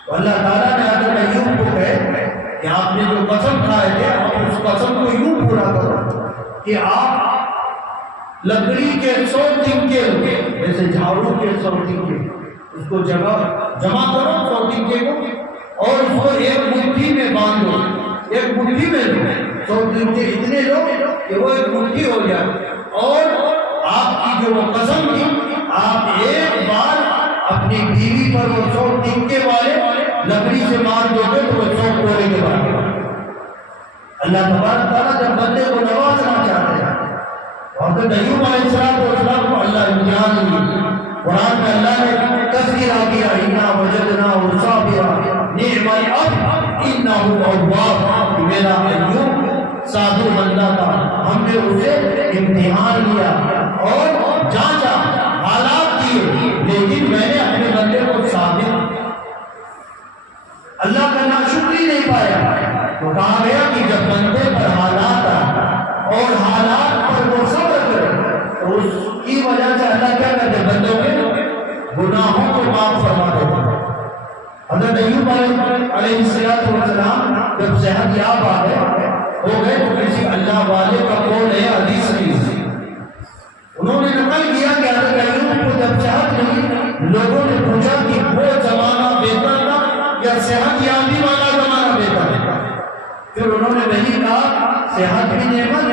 تو اللہ تعالیٰ نے حضرت ایوب کو کہے کہ آپ نے جو قسم کھائے تھے آپ اس قسم کو یوں پورا کرو کہ آپ لکڑی کے 100 تنکے ہوئے, جیسے جھاڑو کے 100 تنکے, اس کو جمع کرو 100 ٹنکے کو اور اس کو ایک مٹھی میں باندھو، ایک مٹھی میں لو، 100 ٹنکے اتنے لو کہ وہ ایک مٹھی ہو جائے، اور آپ کی جو وہ قسم تھی آپ ایک بار اپنی بیوی پر وہ 100 ٹنکے والے لکڑی سے مار دو گے تو وہ 100 کوڑے کے بعد اللہ تبارک تعالیٰ جب بندے کو نوازنا چاہتے ہیں، حضرت ایوب علیہ السلام کو اللہ امتحان دی، قرآن میں اللہ نے تذکرہ کیا انا وجدناہ صابرا نعم العبد انہ اواب، میرا ایوب صابر بندہ تھا، ہم نے اسے امتحان لیا اور جانچا، حالات دیے، لیکن میں نے اپنے بندے کو صابر اللہ کا ناشکری نہیں پایا۔ تو کہا گیا کہ جب بندے پر حالات آئے اور حالات پر وہ صبر کرے تو اس کی وجہ سے اللہ کیا کرتے ہیں؟ بندوں کے گناہوں کو معاف فرما دیتے ہیں۔ حضرت ایوب علیہ السلام جب صحت یاب آ گئے ہو گئے تو کسی اللہ والے کا قول ہے حدیث شریف، انہوں نے نقل کیا کہ حضرت ایوب کو جب صحت نہیں، لوگوں نے پوچھا کہ وہ زمانہ بہتر تھا یا صحت یابی والا زمانہ بہتر تھا؟ پھر انہوں نے وہی کہا صحت بھی نعمت،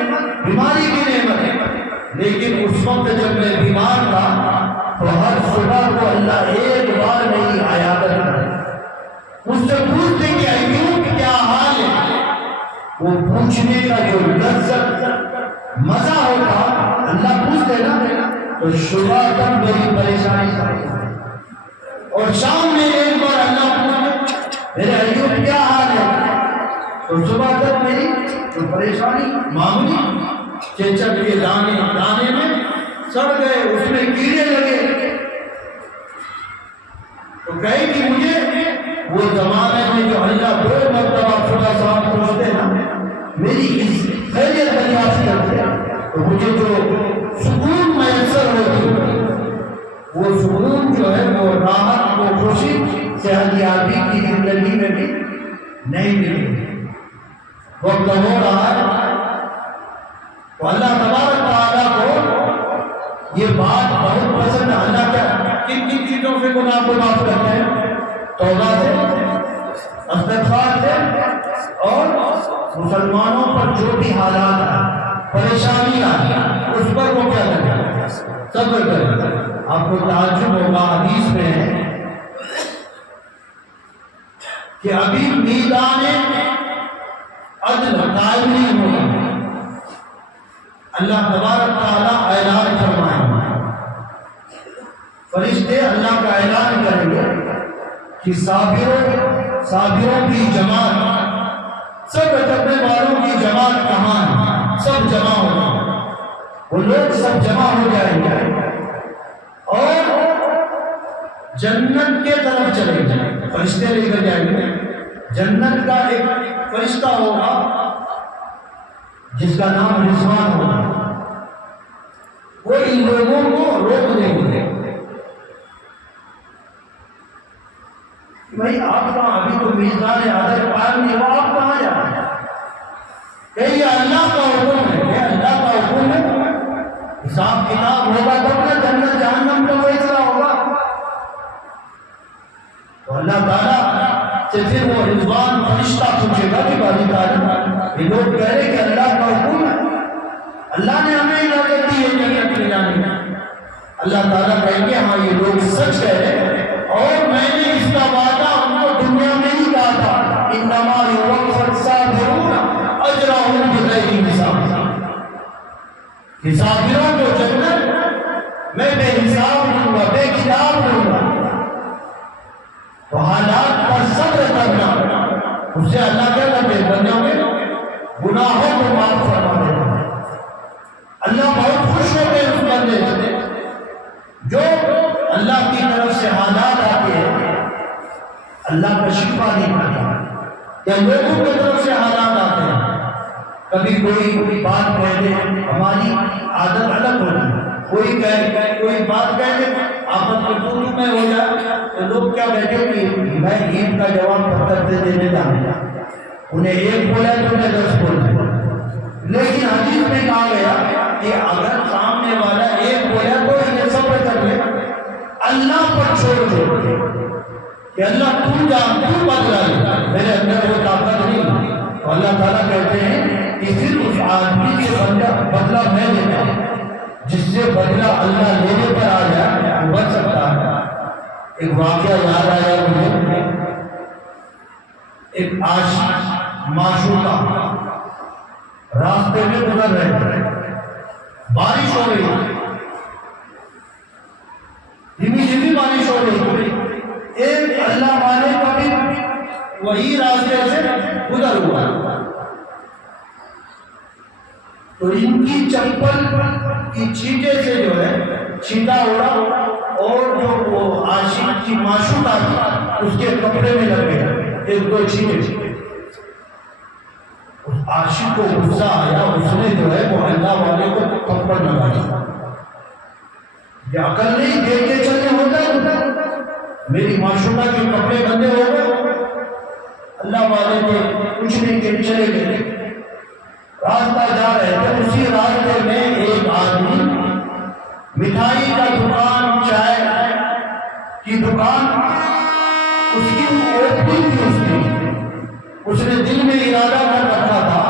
بیماری بھی نعمت، لیکن اس وقت جب میں بیمار تھا تو ہر صبح کو اللہ ایک بار میری عیادت کرے، مجھ سے پوچھتے کہ ایوب کیا حال ہے، وہ پوچھنے کا جو لذت مزہ ہوتا اللہ پوچھتے نا تو صبح تک میری پریشانی اور شام میں ایک بار اللہ پوچھتے میرے ایوب کیا حال ہے، تو صبح تک میری جو پریشانی معمولی چچک کے دانے میں سڑ گئے، اس میں کیڑے لگے، تو کہے کہ مجھے وہ زمانے میں جو اللہ 2 مرتبہ خدا صاحب پوچھتے نا میری اس خیریت دریافت کرتے تو مجھے جو سکون میسر ہوتی، وہ سکون جو ہے وہ راحت وہ خوشی صحت یابی کی زندگی میں بھی نہیں ملی۔ وقت ہو رہا ہے تو اللہ تبارک تعالیٰ کو یہ بات بہت پسند ہے۔ اللہ کیا کن کن چیزوں سے گناہ کو معاف کرتے ہیں؟ توبہ سے، استغفار سے، اور مسلمانوں پر جو بھی حالات ہیں، پریشانیاں ہیں، اس پر وہ کیا کرتے ہیں؟ صبر کرتے ہیں۔ آپ کو تعجب ہوگا حدیث میں ہے کہ ابھی میدان عدل قائم نہیں ہوگا، اللہ تبارک تعالیٰ اعلان فرمائیں، فرشتے اللہ کا اعلان کریں گے کہ صابروں کی جماعت، صبر کرنے والوں کی جماعت کہاں ہے؟ سب جمع ہو جائیں، وہ لوگ سب جمع ہو جائیں گے اور جنت کے طرف چلے جائیں، فرشتے لے کر جائیں گے۔ جنت کا ایک فرشتہ ہوگا جس کا نام رضوان ہوگا، وہ ان لوگوں کو روک دیں گے، بھائی آپ کہاں، ابھی تو میزان عدل قائم نہیں ہوا، آپ کہاں جا رہے ہیں؟ کہ یہ اللہ کا حکم ہے، یہ اللہ کا حکم ہے، حساب کتاب ہوگا تب نہ جنت جہنم کا فیصلہ ہوگا۔ تو اللہ تعالیٰ سے پھر وہ رضوان فرشتہ پوچھے گا کہ باری تعالیٰ یہ لوگ کہہ رہے کہ اللہ کا حکم ہے، اللہ نے ہمیں اجازت دی ہے جنت میں جانے کی۔ اللہ تعالیٰ کہیں گے ہاں یہ لوگ سچ کہہ رہے ہیں اور میں نے اس کا وعدہ ان کو دنیا میں ہی کہا تھا، انما یوفی الصابرون اجرهم بغیر حساب، صابروں کو جنت میں بے حساب دوں گا، بے کتاب دوں گا۔ تو حالات پر صبر کرنا، اس سے اللہ کیا کرتے ہیں؟ بندوں کے گناہوں کو معاف فرما دیتے ہیں۔ اللہ بہت خوش ہوتے ہیں اس بندے سے جو اللہ کی طرف سے حالات آتے ہیں، اللہ کا شفا نہیں پاتا، یا لوگوں کی طرف سے حالات آتے ہیں، کبھی کوئی بات کہہ دے، ہماری عادت الگ ہوتی ہے، کوئی بات کہہ دے آپس میں اردو میں ہو جائے تو لوگ کیا کہتے ہیں کہ میں عید کا جواب پتھر سے دینے جانا، انہیں ایک بولا تو انہیں 10 بولتے، لیکن حدیث میں کہا گیا کہ اگر سامنے والا ایک بولا تو انہیں صبر کر لے، اللہ پر چھوڑ دو، کہ اللہ تو جان تو بدلا لے، میرے اندر وہ طاقت نہیں۔ تو اللہ تعالیٰ کہتے ہیں کہ پھر اس آدمی کے بدلہ میں لیتا ہوں، جس سے بدلہ اللہ لینے پر آ جائے وہ بچ سکتا ہے۔ ایک واقعہ یاد آیا مجھے، ایک عاشق معشوقہ راستے میں گزر رہے تھے، بارش ہو رہی تھی، دھیمی دھیمی بارش ہو رہی تھی۔ ایک اللہ والے کا بھی وہی راستے سے گزر ہوا، تو ان کی چپل کی چھینٹے سے جو ہے چھینٹا اڑا، اور جو وہ عاشق کی معشوقہ تھی اس کے کپڑے میں لگ گیا ایک دو چھینٹے۔ اس عاشق کو غصہ آیا، اس نے جو ہے وہ اللہ والے کو تھپڑ لگایا، یہ عقل نہیں، دیکھ کے چلنے ہوتا، میری معشوقہ کے کپڑے گندے ہو گئے۔ اللہ والے نے کچھ نہیں کہ چلے گئے، راستہ جا رہے تھے، اسی راستے میں ایک آدمی مٹھائی کا دکان، چائے کی دکان، اس کی اوپننگ تھی، اس نے دل میں ارادہ کر رکھا تھا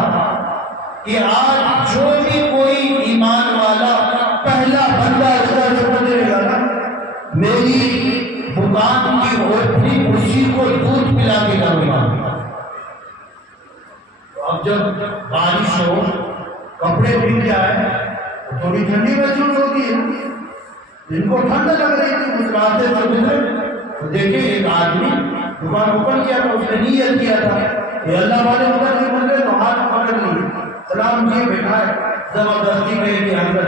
کہ آج جو بھی کوئی ایمان والا پہلا بندہ اس کا جو گزرے گا نا، میری دکان کی اوپننگ اسی کو دودھ پلا کے کروں گا۔ اب جب بارش ہو، کپڑے بھیگ جائے، تھوڑی ٹھنڈی محسوس ہوتی ہے، جن کو ٹھنڈ لگ رہی تھی اس راستے سے گزرے تو دیکھیں ایک آدمی دکان اوپن کیا تھا، اس نے نیت کیا تھا کہ اللہ والے ادھر سے گزرے تو ہاتھ پکڑ لیے، سلام کیے، بیٹھا ہے، زبردستی کہے کہ اندر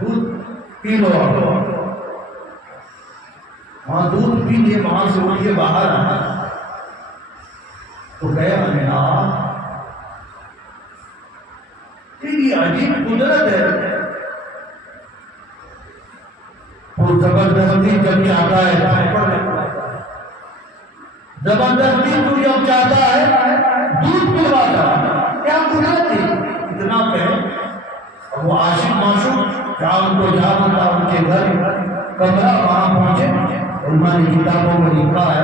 دودھ پی لو، وہاں دودھ پی لیے، وہاں سے اٹھ کے باہر آنا تو گئے اللہ یہ عجیب قدرت ہے، وہ زبردستی جب چاہتا ہے زبردستی تو جب چاہتا ہے دودھ پلواتا ہے، کیا قدرت تھی، اتنا کہ وہ عاشق معشوق شام کو جا بتا ان کے گھر کمرہ، وہاں پہنچے، علماء نے کتابوں میں لکھا ہے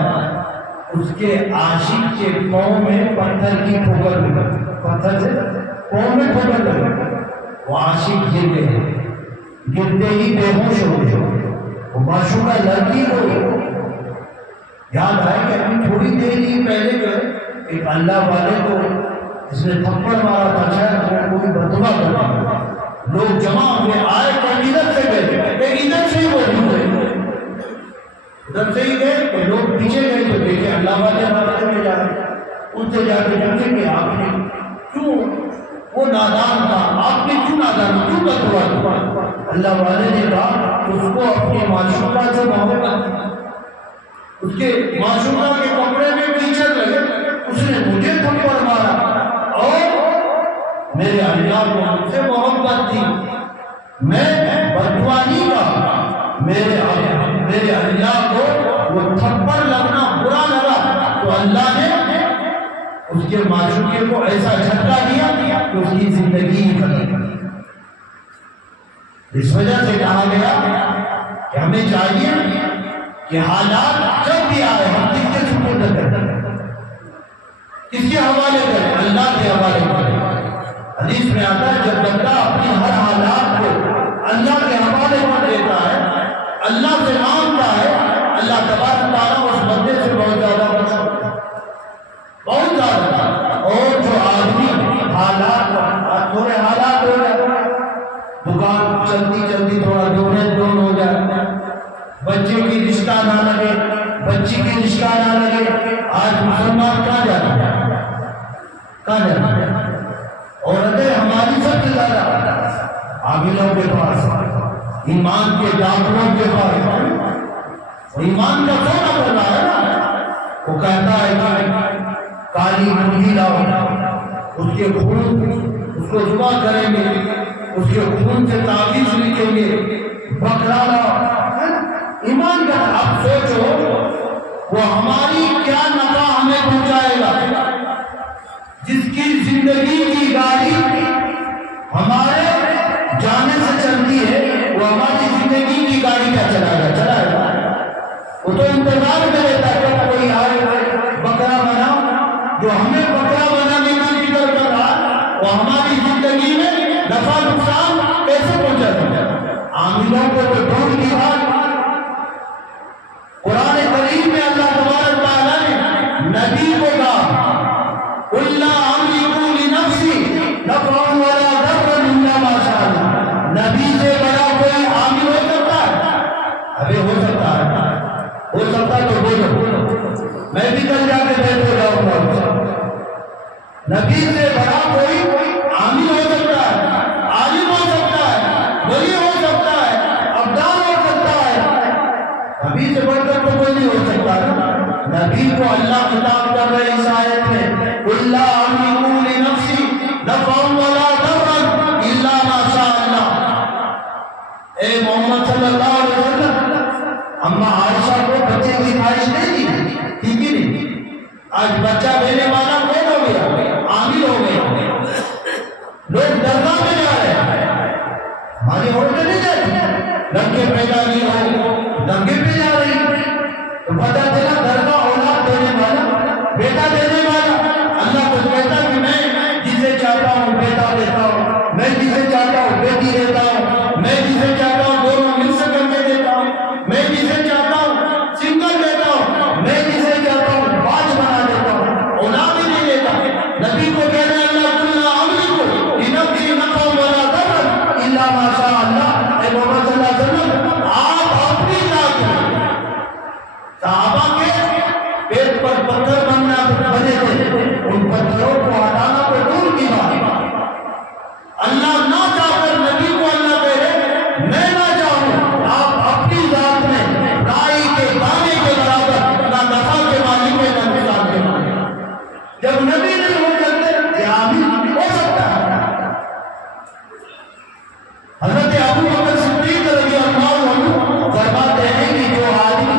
اس کے عاشق کے پاؤں میں پتھر کی ٹھوکر لگی، پتھر سے پاؤں میں ٹھوکر لگی، وہ عاشق گر گئے، گرتے ہی بے ہوش ہو گئے۔ وہ معشوقہ لڑکی کو یاد آئے کہ ابھی تھوڑی دیر ہی پہلے جو ایک اللہ والے کو اس نے تھپڑ مارا تھا، شاید کوئی بدعا کرا، لوگ جمع ہوئے، آئے تو ادھر سے گئے، ادھر سے ہی وہ گئے، ادھر سے ہی گئے تو لوگ پیچھے گئے تو دیکھے اللہ والے راستے میں جا رہے، ان سے جا کے پوچھے کہ آپ نے کیوں، وہ نادان تھا، آپ نے کیوں نادان، کیوں بدعا کیا؟ اللہ والے نے کہا اس کو اپنی معشوقہ سے محبت تھی، اس کے معشوقہ کے کپڑے میں کیچڑ لگے، اس نے مجھے تھپڑ مارا، اور میرے اللہ کو مجھ سے محبت تھی، میں بدعا نہیں کا، میرے اللہ کو وہ تھپڑ لگنا برا لگا تو اللہ نے اس کے معشوقے کو ایسا جھٹکا دیا کہ اس کی زندگی ہی ختم۔ اس وجہ سے کہا گیا کہ ہمیں چاہیے کہ حالات جب بھی آئے ہم کس کے سپرد کریں، کس کے حوالے کریں، اللہ کے حوالے کریں۔ حدیث میں آتا ہے جب بندہ اپنی ہر حالات کو اللہ کے حوالے کر دیتا ہے، اللہ سے مانگتا ہے، اللہ تبارک تعالیٰ اس بندے سے بہت زیادہ خوش ہوتا ہے، بہت زیادہ۔ اور جو آدمی حالات تھوڑے حالات ہو جائے، دکان چلتی چلتی تھوڑا دون ہو جائے، بچے کی رشتہ نہ لگے، بچی کی رشتہ نہ لگے، آج مسلمان کہاں جاتا ہے، کہاں جاتا ہے؟ عورتیں ہماری سب سے زیادہ عاملوں کے پاس، ایمان کے ڈاکٹروں کے پاس، ایمان کا سونا کر رہا ہے نا، وہ کہتا ہے کہ کالی مرغی لاؤ، اس کے خون اس کو ذبح کریں گے، اس کے خون سے تعویذ لکھیں گے، بکرا لاؤ، ایمان کا۔ اب سوچو وہ ہماری کیا نفع ہمیں پہنچائے گا، جس کی زندگی کی گاڑی ہمارے جانے سے چلتی ہے، وہ ہماری زندگی کی گاڑی کا چلائے گا، وہ تو انتظار کرے تھا کہ کوئی آئے بکرا بنا، جو ہمیں بکرا بنانے کی فکر کر رہا وہ ہماری زندگی میں نفع نقصان کیسے پہنچا سکتا؟ عاملوں کو تو ڈھونڈ کی بات قرآن کریم میں اللہ تبارک تعالیٰ نے نبی کو کہا قُلْ لَا أَمْلِكُ لِنَفْسِي نَفْعًا وَلَا ضَرًّا إِلَّا مَا شَاءَ اللَّهُ۔ نبی سے بڑا کوئی عامل ہو سکتا ہے؟ ابھی ہو سکتا ہے تو بولو، میں بھی کل جا کے بیٹھ ہو جاؤں گا۔ نبی سے بڑا کوئی عامل ہو سکتا ہے، عالم ہو سکتا ہے، ولی ہو سکتا ہے، ابدال ہو سکتا ہے، نبی سے بڑھ کر تو کوئی نہیں ہو سکتا ہے۔ نبی کو اللہ خطاب کر رہے اس آیت میں قُلْ لَا أَمْلِكُ لِنَفْسِي نَفْعًا وَلَا ضَرًّا إِلَّا مَا شَاءَ اللَّهُ۔ اے محمد صلی اللہ علیہ وسلم، اما عائشہ کو بچے کی خواہش نہیں تھی کہ نہیں؟ آج بچہ دینے والا کون ہو گیا؟ عامل ہو گیا۔ لوگ درگاہ میں جا رہے ہیں، ہماری عورتیں نہیں جاتی، لڑکے پیدا نہیں ہو دنگے پہ جا رہی، تو پتہ چلا درگاہ اولاد دینے والا، بیٹا دینے والا۔ اللہ کو کہتا کہ میں جسے چاہتا ہوں بیٹا دیتا ہوں، میں جسے چاہتا ہوں بیٹی دیتا ہوں، میں جسے چاہتا ہوں دونوں مل سے کر کے دیتا ہوں، میں جسے چاہتا ہوں سنگل دیتا ہوں، میں جسے چاہتا ہوں باج بنا دیتا ہوں، اولاد ہی نہیں دیتا۔ نبی کو کہہ رہے اللہ کُلَّ أَمْلِكُ لِنَفْسِي نَفْعًا وَلَا ضَرًّا إِلَّا مَا شَاءَ اللَّهُ۔ اے محمد صلی اللہ علیہ وسلم، آپ اپنی ذات میں صحابہ کے پیٹ پر پتھر بننا بنے تھے، ان پتھروں کو ہٹانا تو دور کی بات۔ اللہ نہ چاہ کر نبی کو اللہ کہہ رہے میں نہ چاہوں، آپ اپنی ذات میں رائی کے دانے کے برابر نہ نفع کے مالک ہے نہ نقصان کے مالک۔ جب نبی نہیں ہو سکتے یہ عامل ہو سکتا ہے۔ حضرت ابو بکر صدیق رضی اللہ عنہ فرماتے ہیں کہ جو آدمی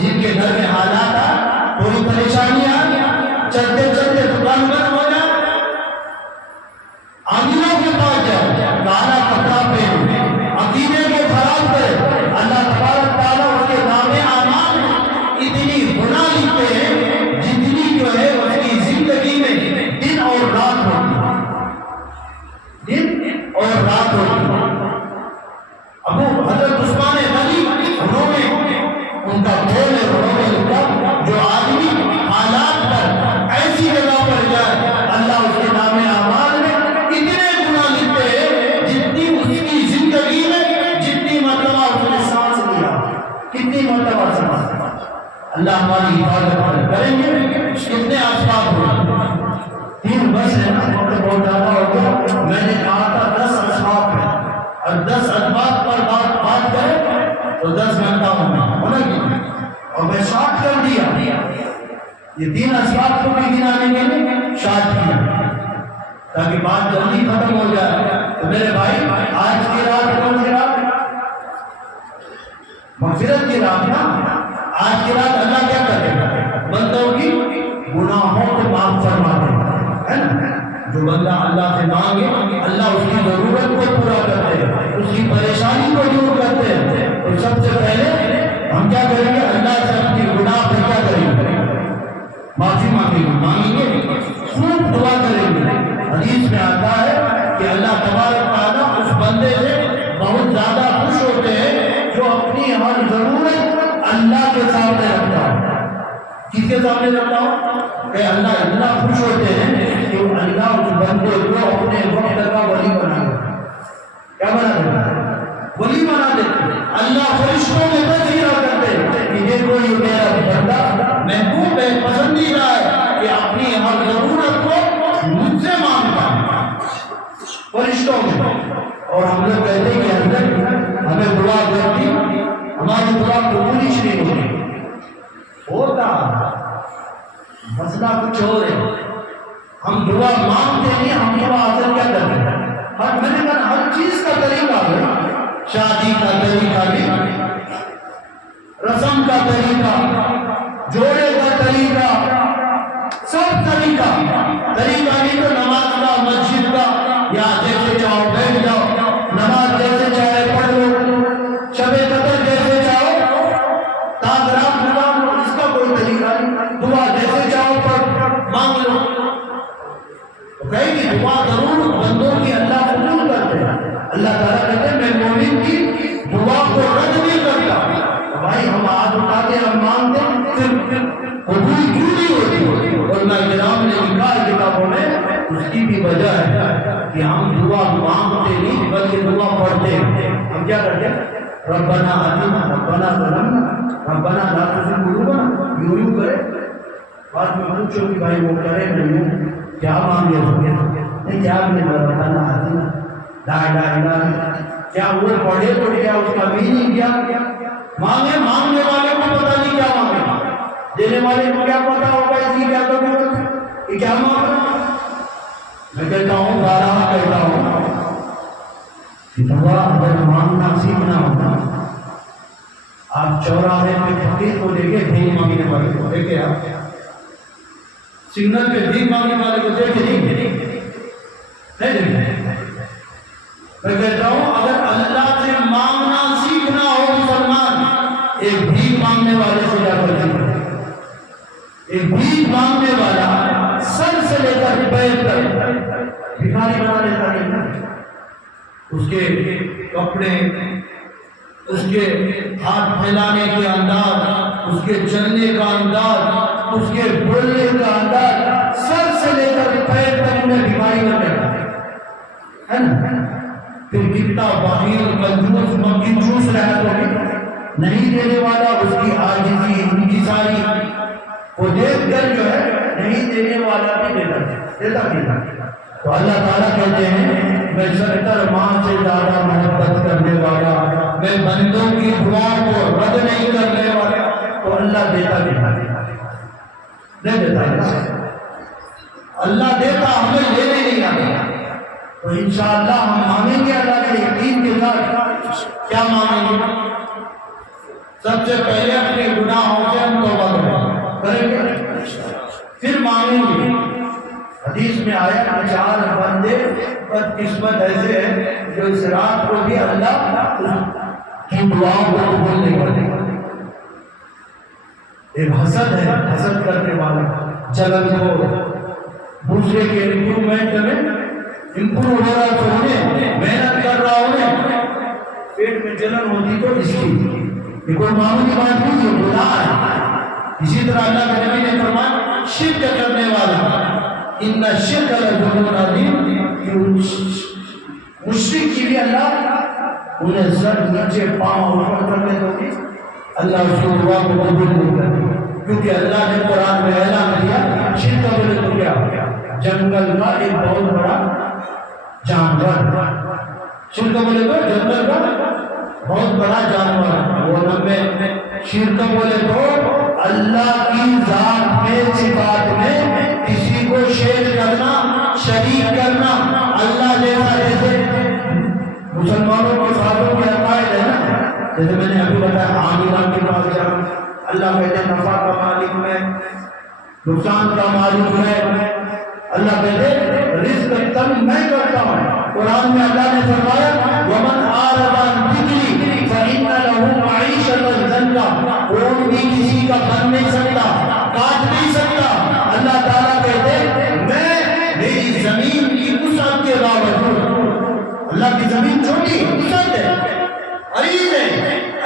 جن کے گھر میں حالات آ کوئی پریشانی آ چلتے چلتے دکان بند ہو جائے، عاملوں کے پاس جائے، کالا کپڑا پہنے، عقیدے کو خراب کرے، اللہ تبارک تعالیٰ اس کے نام اعمال اتنی گناہ لکھتے ہیں جتنی جو ہے اس کی زندگی میں دن اور رات ہوتی ہے، دن اور رات ہوتی ہے۔ ابو حضرت عثمان غنی انہوں نے ان کا قول ہے، انہوں نے لکھا جو آدمی حالات پر ایسی جگہ پر جائے اللہ اس کے نام اعمال میں اتنے گناہ لکھتے ہیں جتنی اس کی زندگی میں جتنی مرتبہ اس نے سانس لیا، کتنی مرتبہ سانس۔ اللہ ہماری حفاظت کریں گے۔ کتنے اسباب ہوئے؟ 3 بس ہے نا، وقت بہت زیادہ ہو گیا۔ میں نے کہا تھا 10 اسباب ہے، اور 10 اسباب پر بات کریں تو 10 گھنٹہ ہونا کی، اور میں شارٹ کر دیا یہ 3 اسباب کو بھی گنانے کے لیے شارٹ کیا تاکہ بات جلدی ختم ہو جائے۔ تو میرے بھائی آج کی رات کون سی رات؟ مغفرت کی رات نا۔ آج کی رات اللہ کیا کرے گا؟ بندوں کی گناہوں کو معاف فرما دے گا، ہے نا؟ جو بندہ اللہ سے مانگے اللہ اس کی ضرورت کو پورا کرتے ہیں، اس کی پریشانی کو دور کرتے ہیں۔ تو سب سے پہلے ہم کیا کریں گے؟ اللہ سے اپنی گناہ پر کیا کریں گے؟ معافی مانگیں گے، خوب دعا کریں گے۔ حدیث میں آتا ہے کہ اللہ تبارک تعالیٰ اس بندے سے بہت زیادہ خوش ہوتے ہیں جو اپنی ہر ضرورت اللہ کے سامنے رکھتا ہے۔ کس کے سامنے رکھتا ہوں کہ اللہ اتنا خوش ہوتے ہیں کہ اللہ اس بندے کو اپنے وقت کا ولی بنا دیتا ہے۔ کیا بنا دیتا ہے؟ ولی بنا دیتا ہے۔ اللہ فرشتوں میں تذکرہ کرتے ہیں کہ دیکھو یہ میرا بندہ محبوب ہے، پسندیدہ ہے کہ اپنی ہر ضرورت کو مجھ سے مانگتا ہے فرشتوں میں۔ اور ہم لوگ کہتے ہیں کہ حضرت ہمیں دعا کرتی، ہماری دعا قبول ہی نہیں ہوتی۔ ہوتا مسئلہ کچھ اور ہے، ہم دعا مانگتے نہیں، ہم دعا اصل کیا کرتے ہیں؟ میں نے کہا ہر چیز کا طریقہ ہے، شادی کا طریقہ نہیں، رسم کا طریقہ، جوڑے کا طریقہ، سب طریقہ نہیں تو نماز کا، مسجد کا، یا جیسے چاہو بیٹھ جاؤ، نماز جیسے چاہے پڑھ لو، شب قدر جیسے چاہو تاغ کیا کرتے ربنا آتنا ربنا ظلمنا ربنا لا تزغ قلوبنا، یوں کرے بعد میں پوچھو کہ بھائی وہ کرے نہیں کیا مانگے ہو نہیں کیا بھی ربنا آتنا لا الہ الا انت، کیا وہ پڑھے تو کیا اس کا میننگ کیا مانگے؟ مانگنے والے کو پتہ نہیں کیا مانگے، دینے والے کو کیا پتا ہوگا اس کی کیا ضرورت ہے، کیا مانگنا؟ میں کہتا ہوں بارہ کہتا ہوں کہ دعا اگر مانگنا سیکھنا ہوگا، آپ چوراہے پہ فقیر کو دیکھے بھیک مانگنے والے کو دیکھے، آپ سگنل پہ بھیک مانگنے والے کو دیکھے نہیں میں کہتا ہوں اگر اللہ سے مانگنا سیکھنا ہو مسلمان، ایک بھیک مانگنے والے سے جا کر سیکھنا، ایک بھیک مانگنے والا سر سے لے کر پیر تک بھکاری بنا لیتا ہے، اس کے کپڑے، اس کے ہاتھ پھیلانے کے انداز، اس کے چلنے کا انداز، اس کے بولنے کا انداز، سر سے لے کر پیر تک انہیں بھکاری نہ کرتا ہے نا؟ پھر کتنا بخیل کنجوس مکنجوس رہا تو نہیں دینے والا، اس کی عاجزی انکساری وہ دیکھ کر جو ہے نہیں دینے والا بھی دیتا تو اللہ تعالیٰ کہتے ہیں میں 70 ماہ سے زیادہ محبت کرنے والا، میں بندوں کی دعا کو رد نہیں کرنے والا، تو اللہ دیتا نہیں دیتا، اللہ دیتا ہمیں لینے نہیں آتا، تو انشاءاللہ ہم مانگیں گے اللہ کے یقین کے ساتھ۔ کیا مانگیں گے؟ سب سے پہلے اپنے گناہوں سے ہم توبہ کریں گے، پھر مانگیں گے۔ حدیث میں آیا کہ 4 بندے بدقسمت ایسے ہیں جو اس رات کو بھی اللہ کی دعاؤں کو قبول نہیں کرتے۔ ایک حسد ہے، حسد کرنے والا، جلن کو دوسرے کے امپرومنٹ میں امپروو ہو رہا تو انہیں محنت کر رہا انہیں پیٹ میں جلن ہوتی تو اس کی یہ کوئی معمولی بات نہیں، یہ گناہ ہے۔ اسی طرح اللہ کے نبی نے فرمایا شرک کرنے والا ان الشرک لظلم عظیم، مشرک کی بھی اللہ انہیں سر نیچے پاؤں اوپر کرنے دو گی، اللہ اس کی دعا کو قبول نہیں کرے، کیونکہ اللہ نے قرآن میں اعلان کیا شرک بولے تو کیا جنگل کا ایک بہت بڑا جانور، شرک بولے تو جنگل کا بہت بڑا جانور، وہ نمبے شرک بولے تو اللہ کی ذات میں صفات میں کسی کو شیر کرنا، شریک کرنا، اللہ جیسا، جیسے مسلمانوں کے ساتھوں کے عقائد ہے نا، جیسے میں نے ابھی بتایا عاملہ کے پاس جا اللہ کہتے ہیں نفع کا مالک میں، نقصان کا مالک میں، اللہ کہتے رزق تنگ میں کرتا ہوں۔ قرآن میں اللہ نے فرمایا وَمَنْ أَعْرَضَ عَنْ ذِكْرِي فَإِنَّ لَهُ مَعِيشَةً ضَنكًا، کوئی بھی کسی کا بن نہیں سکتا، کاٹ نہیں سکتا۔ اللہ تعالیٰ کہتے میں میری زمین کی وسعت کے باوجود، اللہ کی زمین چھوٹی وسعت ہے، عریض ہے،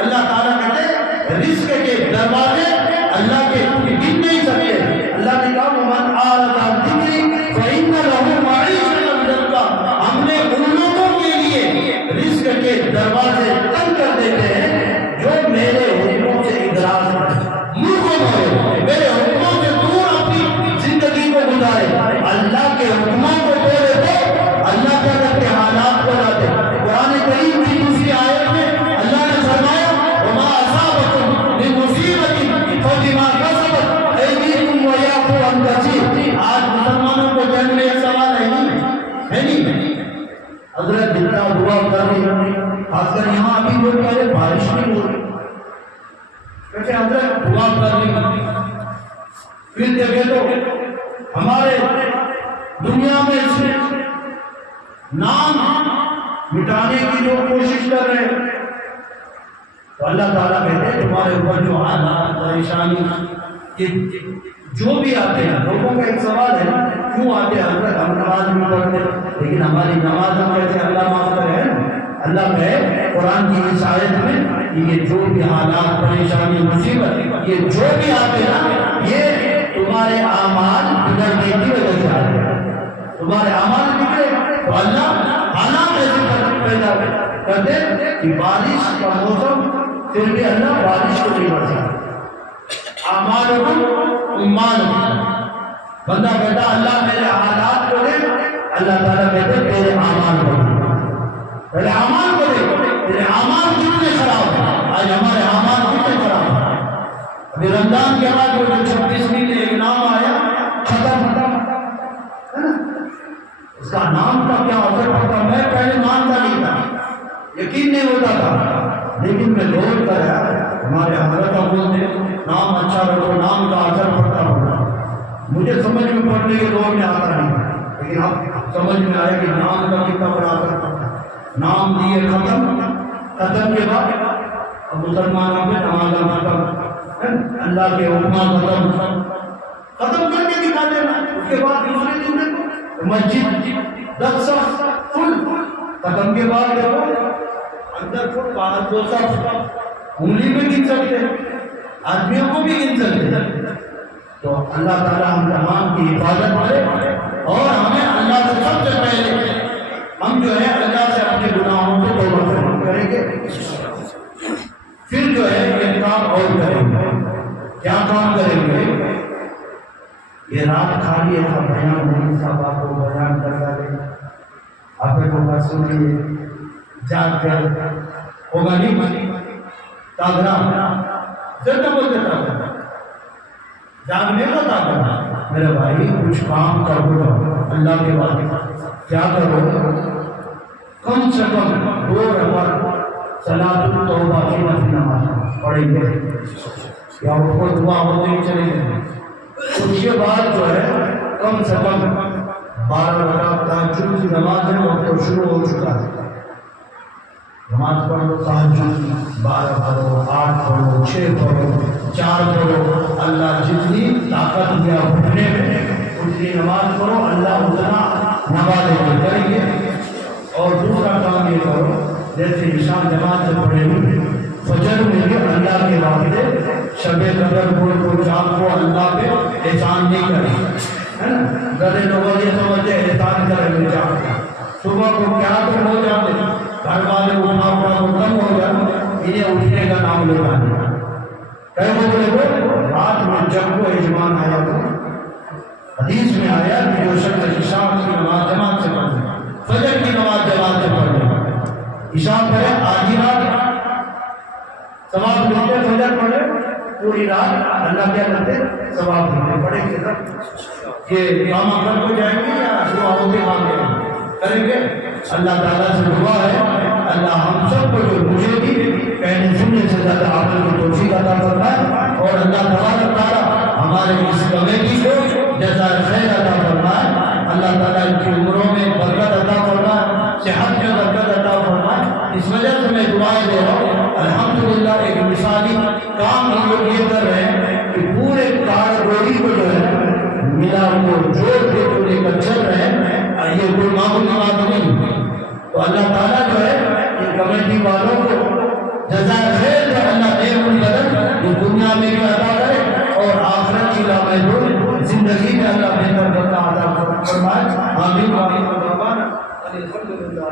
اللہ تعالیٰ کہتے رزق کے دروازے اللہ کے گن نہیں سکتے۔ اللہ نے کہا وَمَنْ أَعْرَضَ عَنْ ذِكْرِي فَإِنَّ لَهُ مَعِيشَةً ضَنكًا، ہم نے ان لوگوں کے لیے رزق کے دروازے تنگ کر دیتے ہیں جو میرے حکموں سے اعراض کریں، منہ کو موڑے، میرے حکموں سے دور اپنی زندگی کو گزارے، اللہ کے حکموں کو توڑے تو اللہ کیا کرتے حالات کو لاتے۔ قرآن کریم کی دوسری آیت میں اللہ نے فرمایا وما اصابکم من مصیبت فبما کسبت ایدیکم ویعفو عن کثیر۔ آج مسلمانوں کو جنگ میں یہ سوال ہے نہیں حضرت جتنا دعا کر رہی، خاص کر یہاں ابھی لوگ کہہ رہے بارش نہیں ہو رہی، کہتے حضرت دعا کر رہی، پھر دیکھے تو ہمارے دنیا میں سے نام مٹانے کی جو کوشش کر رہے ہیں، تو اللہ تعالیٰ کہتے ہیں تمہارے اوپر جو حالات پریشانی جو بھی آتے ہیں، لوگوں کا ایک سوال ہے کیوں آتے ہیں حضرت ہم نماز نہیں پڑھتے لیکن ہماری نماز ہم کہتے ہیں اللہ معاف کرے، اللہ کہے قرآن کی اس آیت میں یہ جو بھی حالات پریشانی مصیبت یہ جو بھی آتے ہیں یہ تمہارے اعمال بگڑنے کی وجہ سے آتے ہیں، تمہارے اعمال بگڑے تو اللہ حالات ایسے پیدا کرے۔ کہتے ہیں کہ بارش کا موسم پھر بھی اللہ بارش کو نہیں برسا. بندہ کہتا اللہ میرے حالات کو دے, اللہ تعالیٰ کہتے تیرے اعمال کو دے. پہلے اعمال کو دے, تیرے اعمال کتنے خراب ہیں. آج ہمارے اعمال کتنے خراب ہیں. ابھی رمضان کے بعد وہ 26ویں میں ایک نام آیا ختم, اس کا نام کا کیا اثر پڑتا میں پہلے مانتا نہیں تھا, یقین نہیں ہوتا تھا, لیکن میں لوٹ کر آیا. ہمارے حضرت بولتے نام اچھا رکھو, نام کا اثر پڑتا ہوگا. مجھے سمجھ میں پڑنے کے دور میں آتا نہیں, لیکن اب سمجھ میں آئے کہ نام کا کتنا بڑا اثر پڑتا ہے. نام دیے ختم, ختم کے بعد اب مسلمانوں میں نمازہ ختم, اللہ کے حکمات ختم کر کے دکھا دینا. اس کے بعد دوسرے دن مسجد 10 صف فل, ختم کے بعد دیکھو اندر فل باہر 2 صف, انگلی میں گن سکتے, آدمیوں کو بھی گن سکتے. تو اللہ تعالیٰ ہم تمام کی حفاظت کرے, اور ہمیں اللہ سے سب سے پہلے ہم جو ہے اللہ سے اپنے گناہوں سے توبہ کریں گے, پھر جو ہے یہ کام اور کریں گے. کیا کام کریں گے؟ یہ رات خالی ایسا بیان نہیں, صاحب آپ کو بیان کرتا ہے, آپ کو بس سنیے جاگ کر ہوگا نہیں تاغرا جلد بولتے تاغرا جاگنے کا تاغرا. میرے بھائی کچھ کام کرو اللہ کے بعد, کیا کرو, کم سے کم 2 رکعت صلاۃ التوبہ کی نفل نماز پڑھیں گے, یا وہ کو دعا ہوتے ہی چلے گئے. اس کے بعد جو ہے کم سے کم 12 رکعت تہجد کی نماز ہے, وقت تو شروع ہو چکا ہے. نماز پڑھ لو, تہجد 12 پڑھو, 8 پڑھو, 6 پڑھو, 4 پڑھو. اللہ جتنی طاقت دیا اٹھنے میں اتنی نماز پڑھو, اللہ اتنا نوازے کریں گے. اور دوسرا کام یہ کرو, جیسے عشاء جماعت سے پڑھے ہوئے فجر میں بھی اللہ کے واسطے شب قدر کو چاند کو اللہ پہ احسان نہیں کرے, ہے نا. گھر لوگ یہ سمجھتے احسان کریں گے چاند, صبح کو کیا تو ہو جاتے, گھر والے اٹھا اٹھا کو کم ہو جاتے, انہیں اٹھنے کا نام لیتا نہیں. کئی بولے وہ رات میں جب کو اجمان آیا تو حدیث میں آیا کہ جو شخص عشاء کی نماز جماعت سے پڑھے, فجر کی نماز جماعت سے پڑھے, عشاء پڑھے آدھی رات ثواب ملتے, فجر پڑھے پوری رات اللہ کیا کرتے ثواب ملتے. پڑھے کہ یہ کام کر کو جائیں گے یا دعا ہوتے مانگے کریں گے. اللہ تعالیٰ سے دعا ہے اللہ ہم سب کو جو مجھے بھی کہنے سننے سے زیادہ عقل کی توفیق عطا فرمائے, اور اللہ تبارک تعالیٰ ہمارے اس کمیٹی کو جزائے خیر عطا فرمائے. اللہ تعالیٰ ان کی عمروں میں برکت عطا فرمائے, صحت میں برکت عطا فرمائے. اس وجہ سے میں دعائیں دے رہا ہوں. الحمدللہ ایک مثالی کام ہم لوگ یہ کر رہے ہیں کہ پورے کارگوری کو جو ہے ملا کو جوڑ کے جو لے کر چل رہے ہیں, یہ کوئی معمولی بات نہیں. تو اللہ تعالیٰ جو ہے ان کمیٹی والوں کو جزائے خیر جو اللہ دے ان بدل اس دنیا میں بھی عطا کرے, اور آخرت کی محدود زندگی میں اللہ بہتر بندہ عطا فرمائے. آمین. الحمدللہ.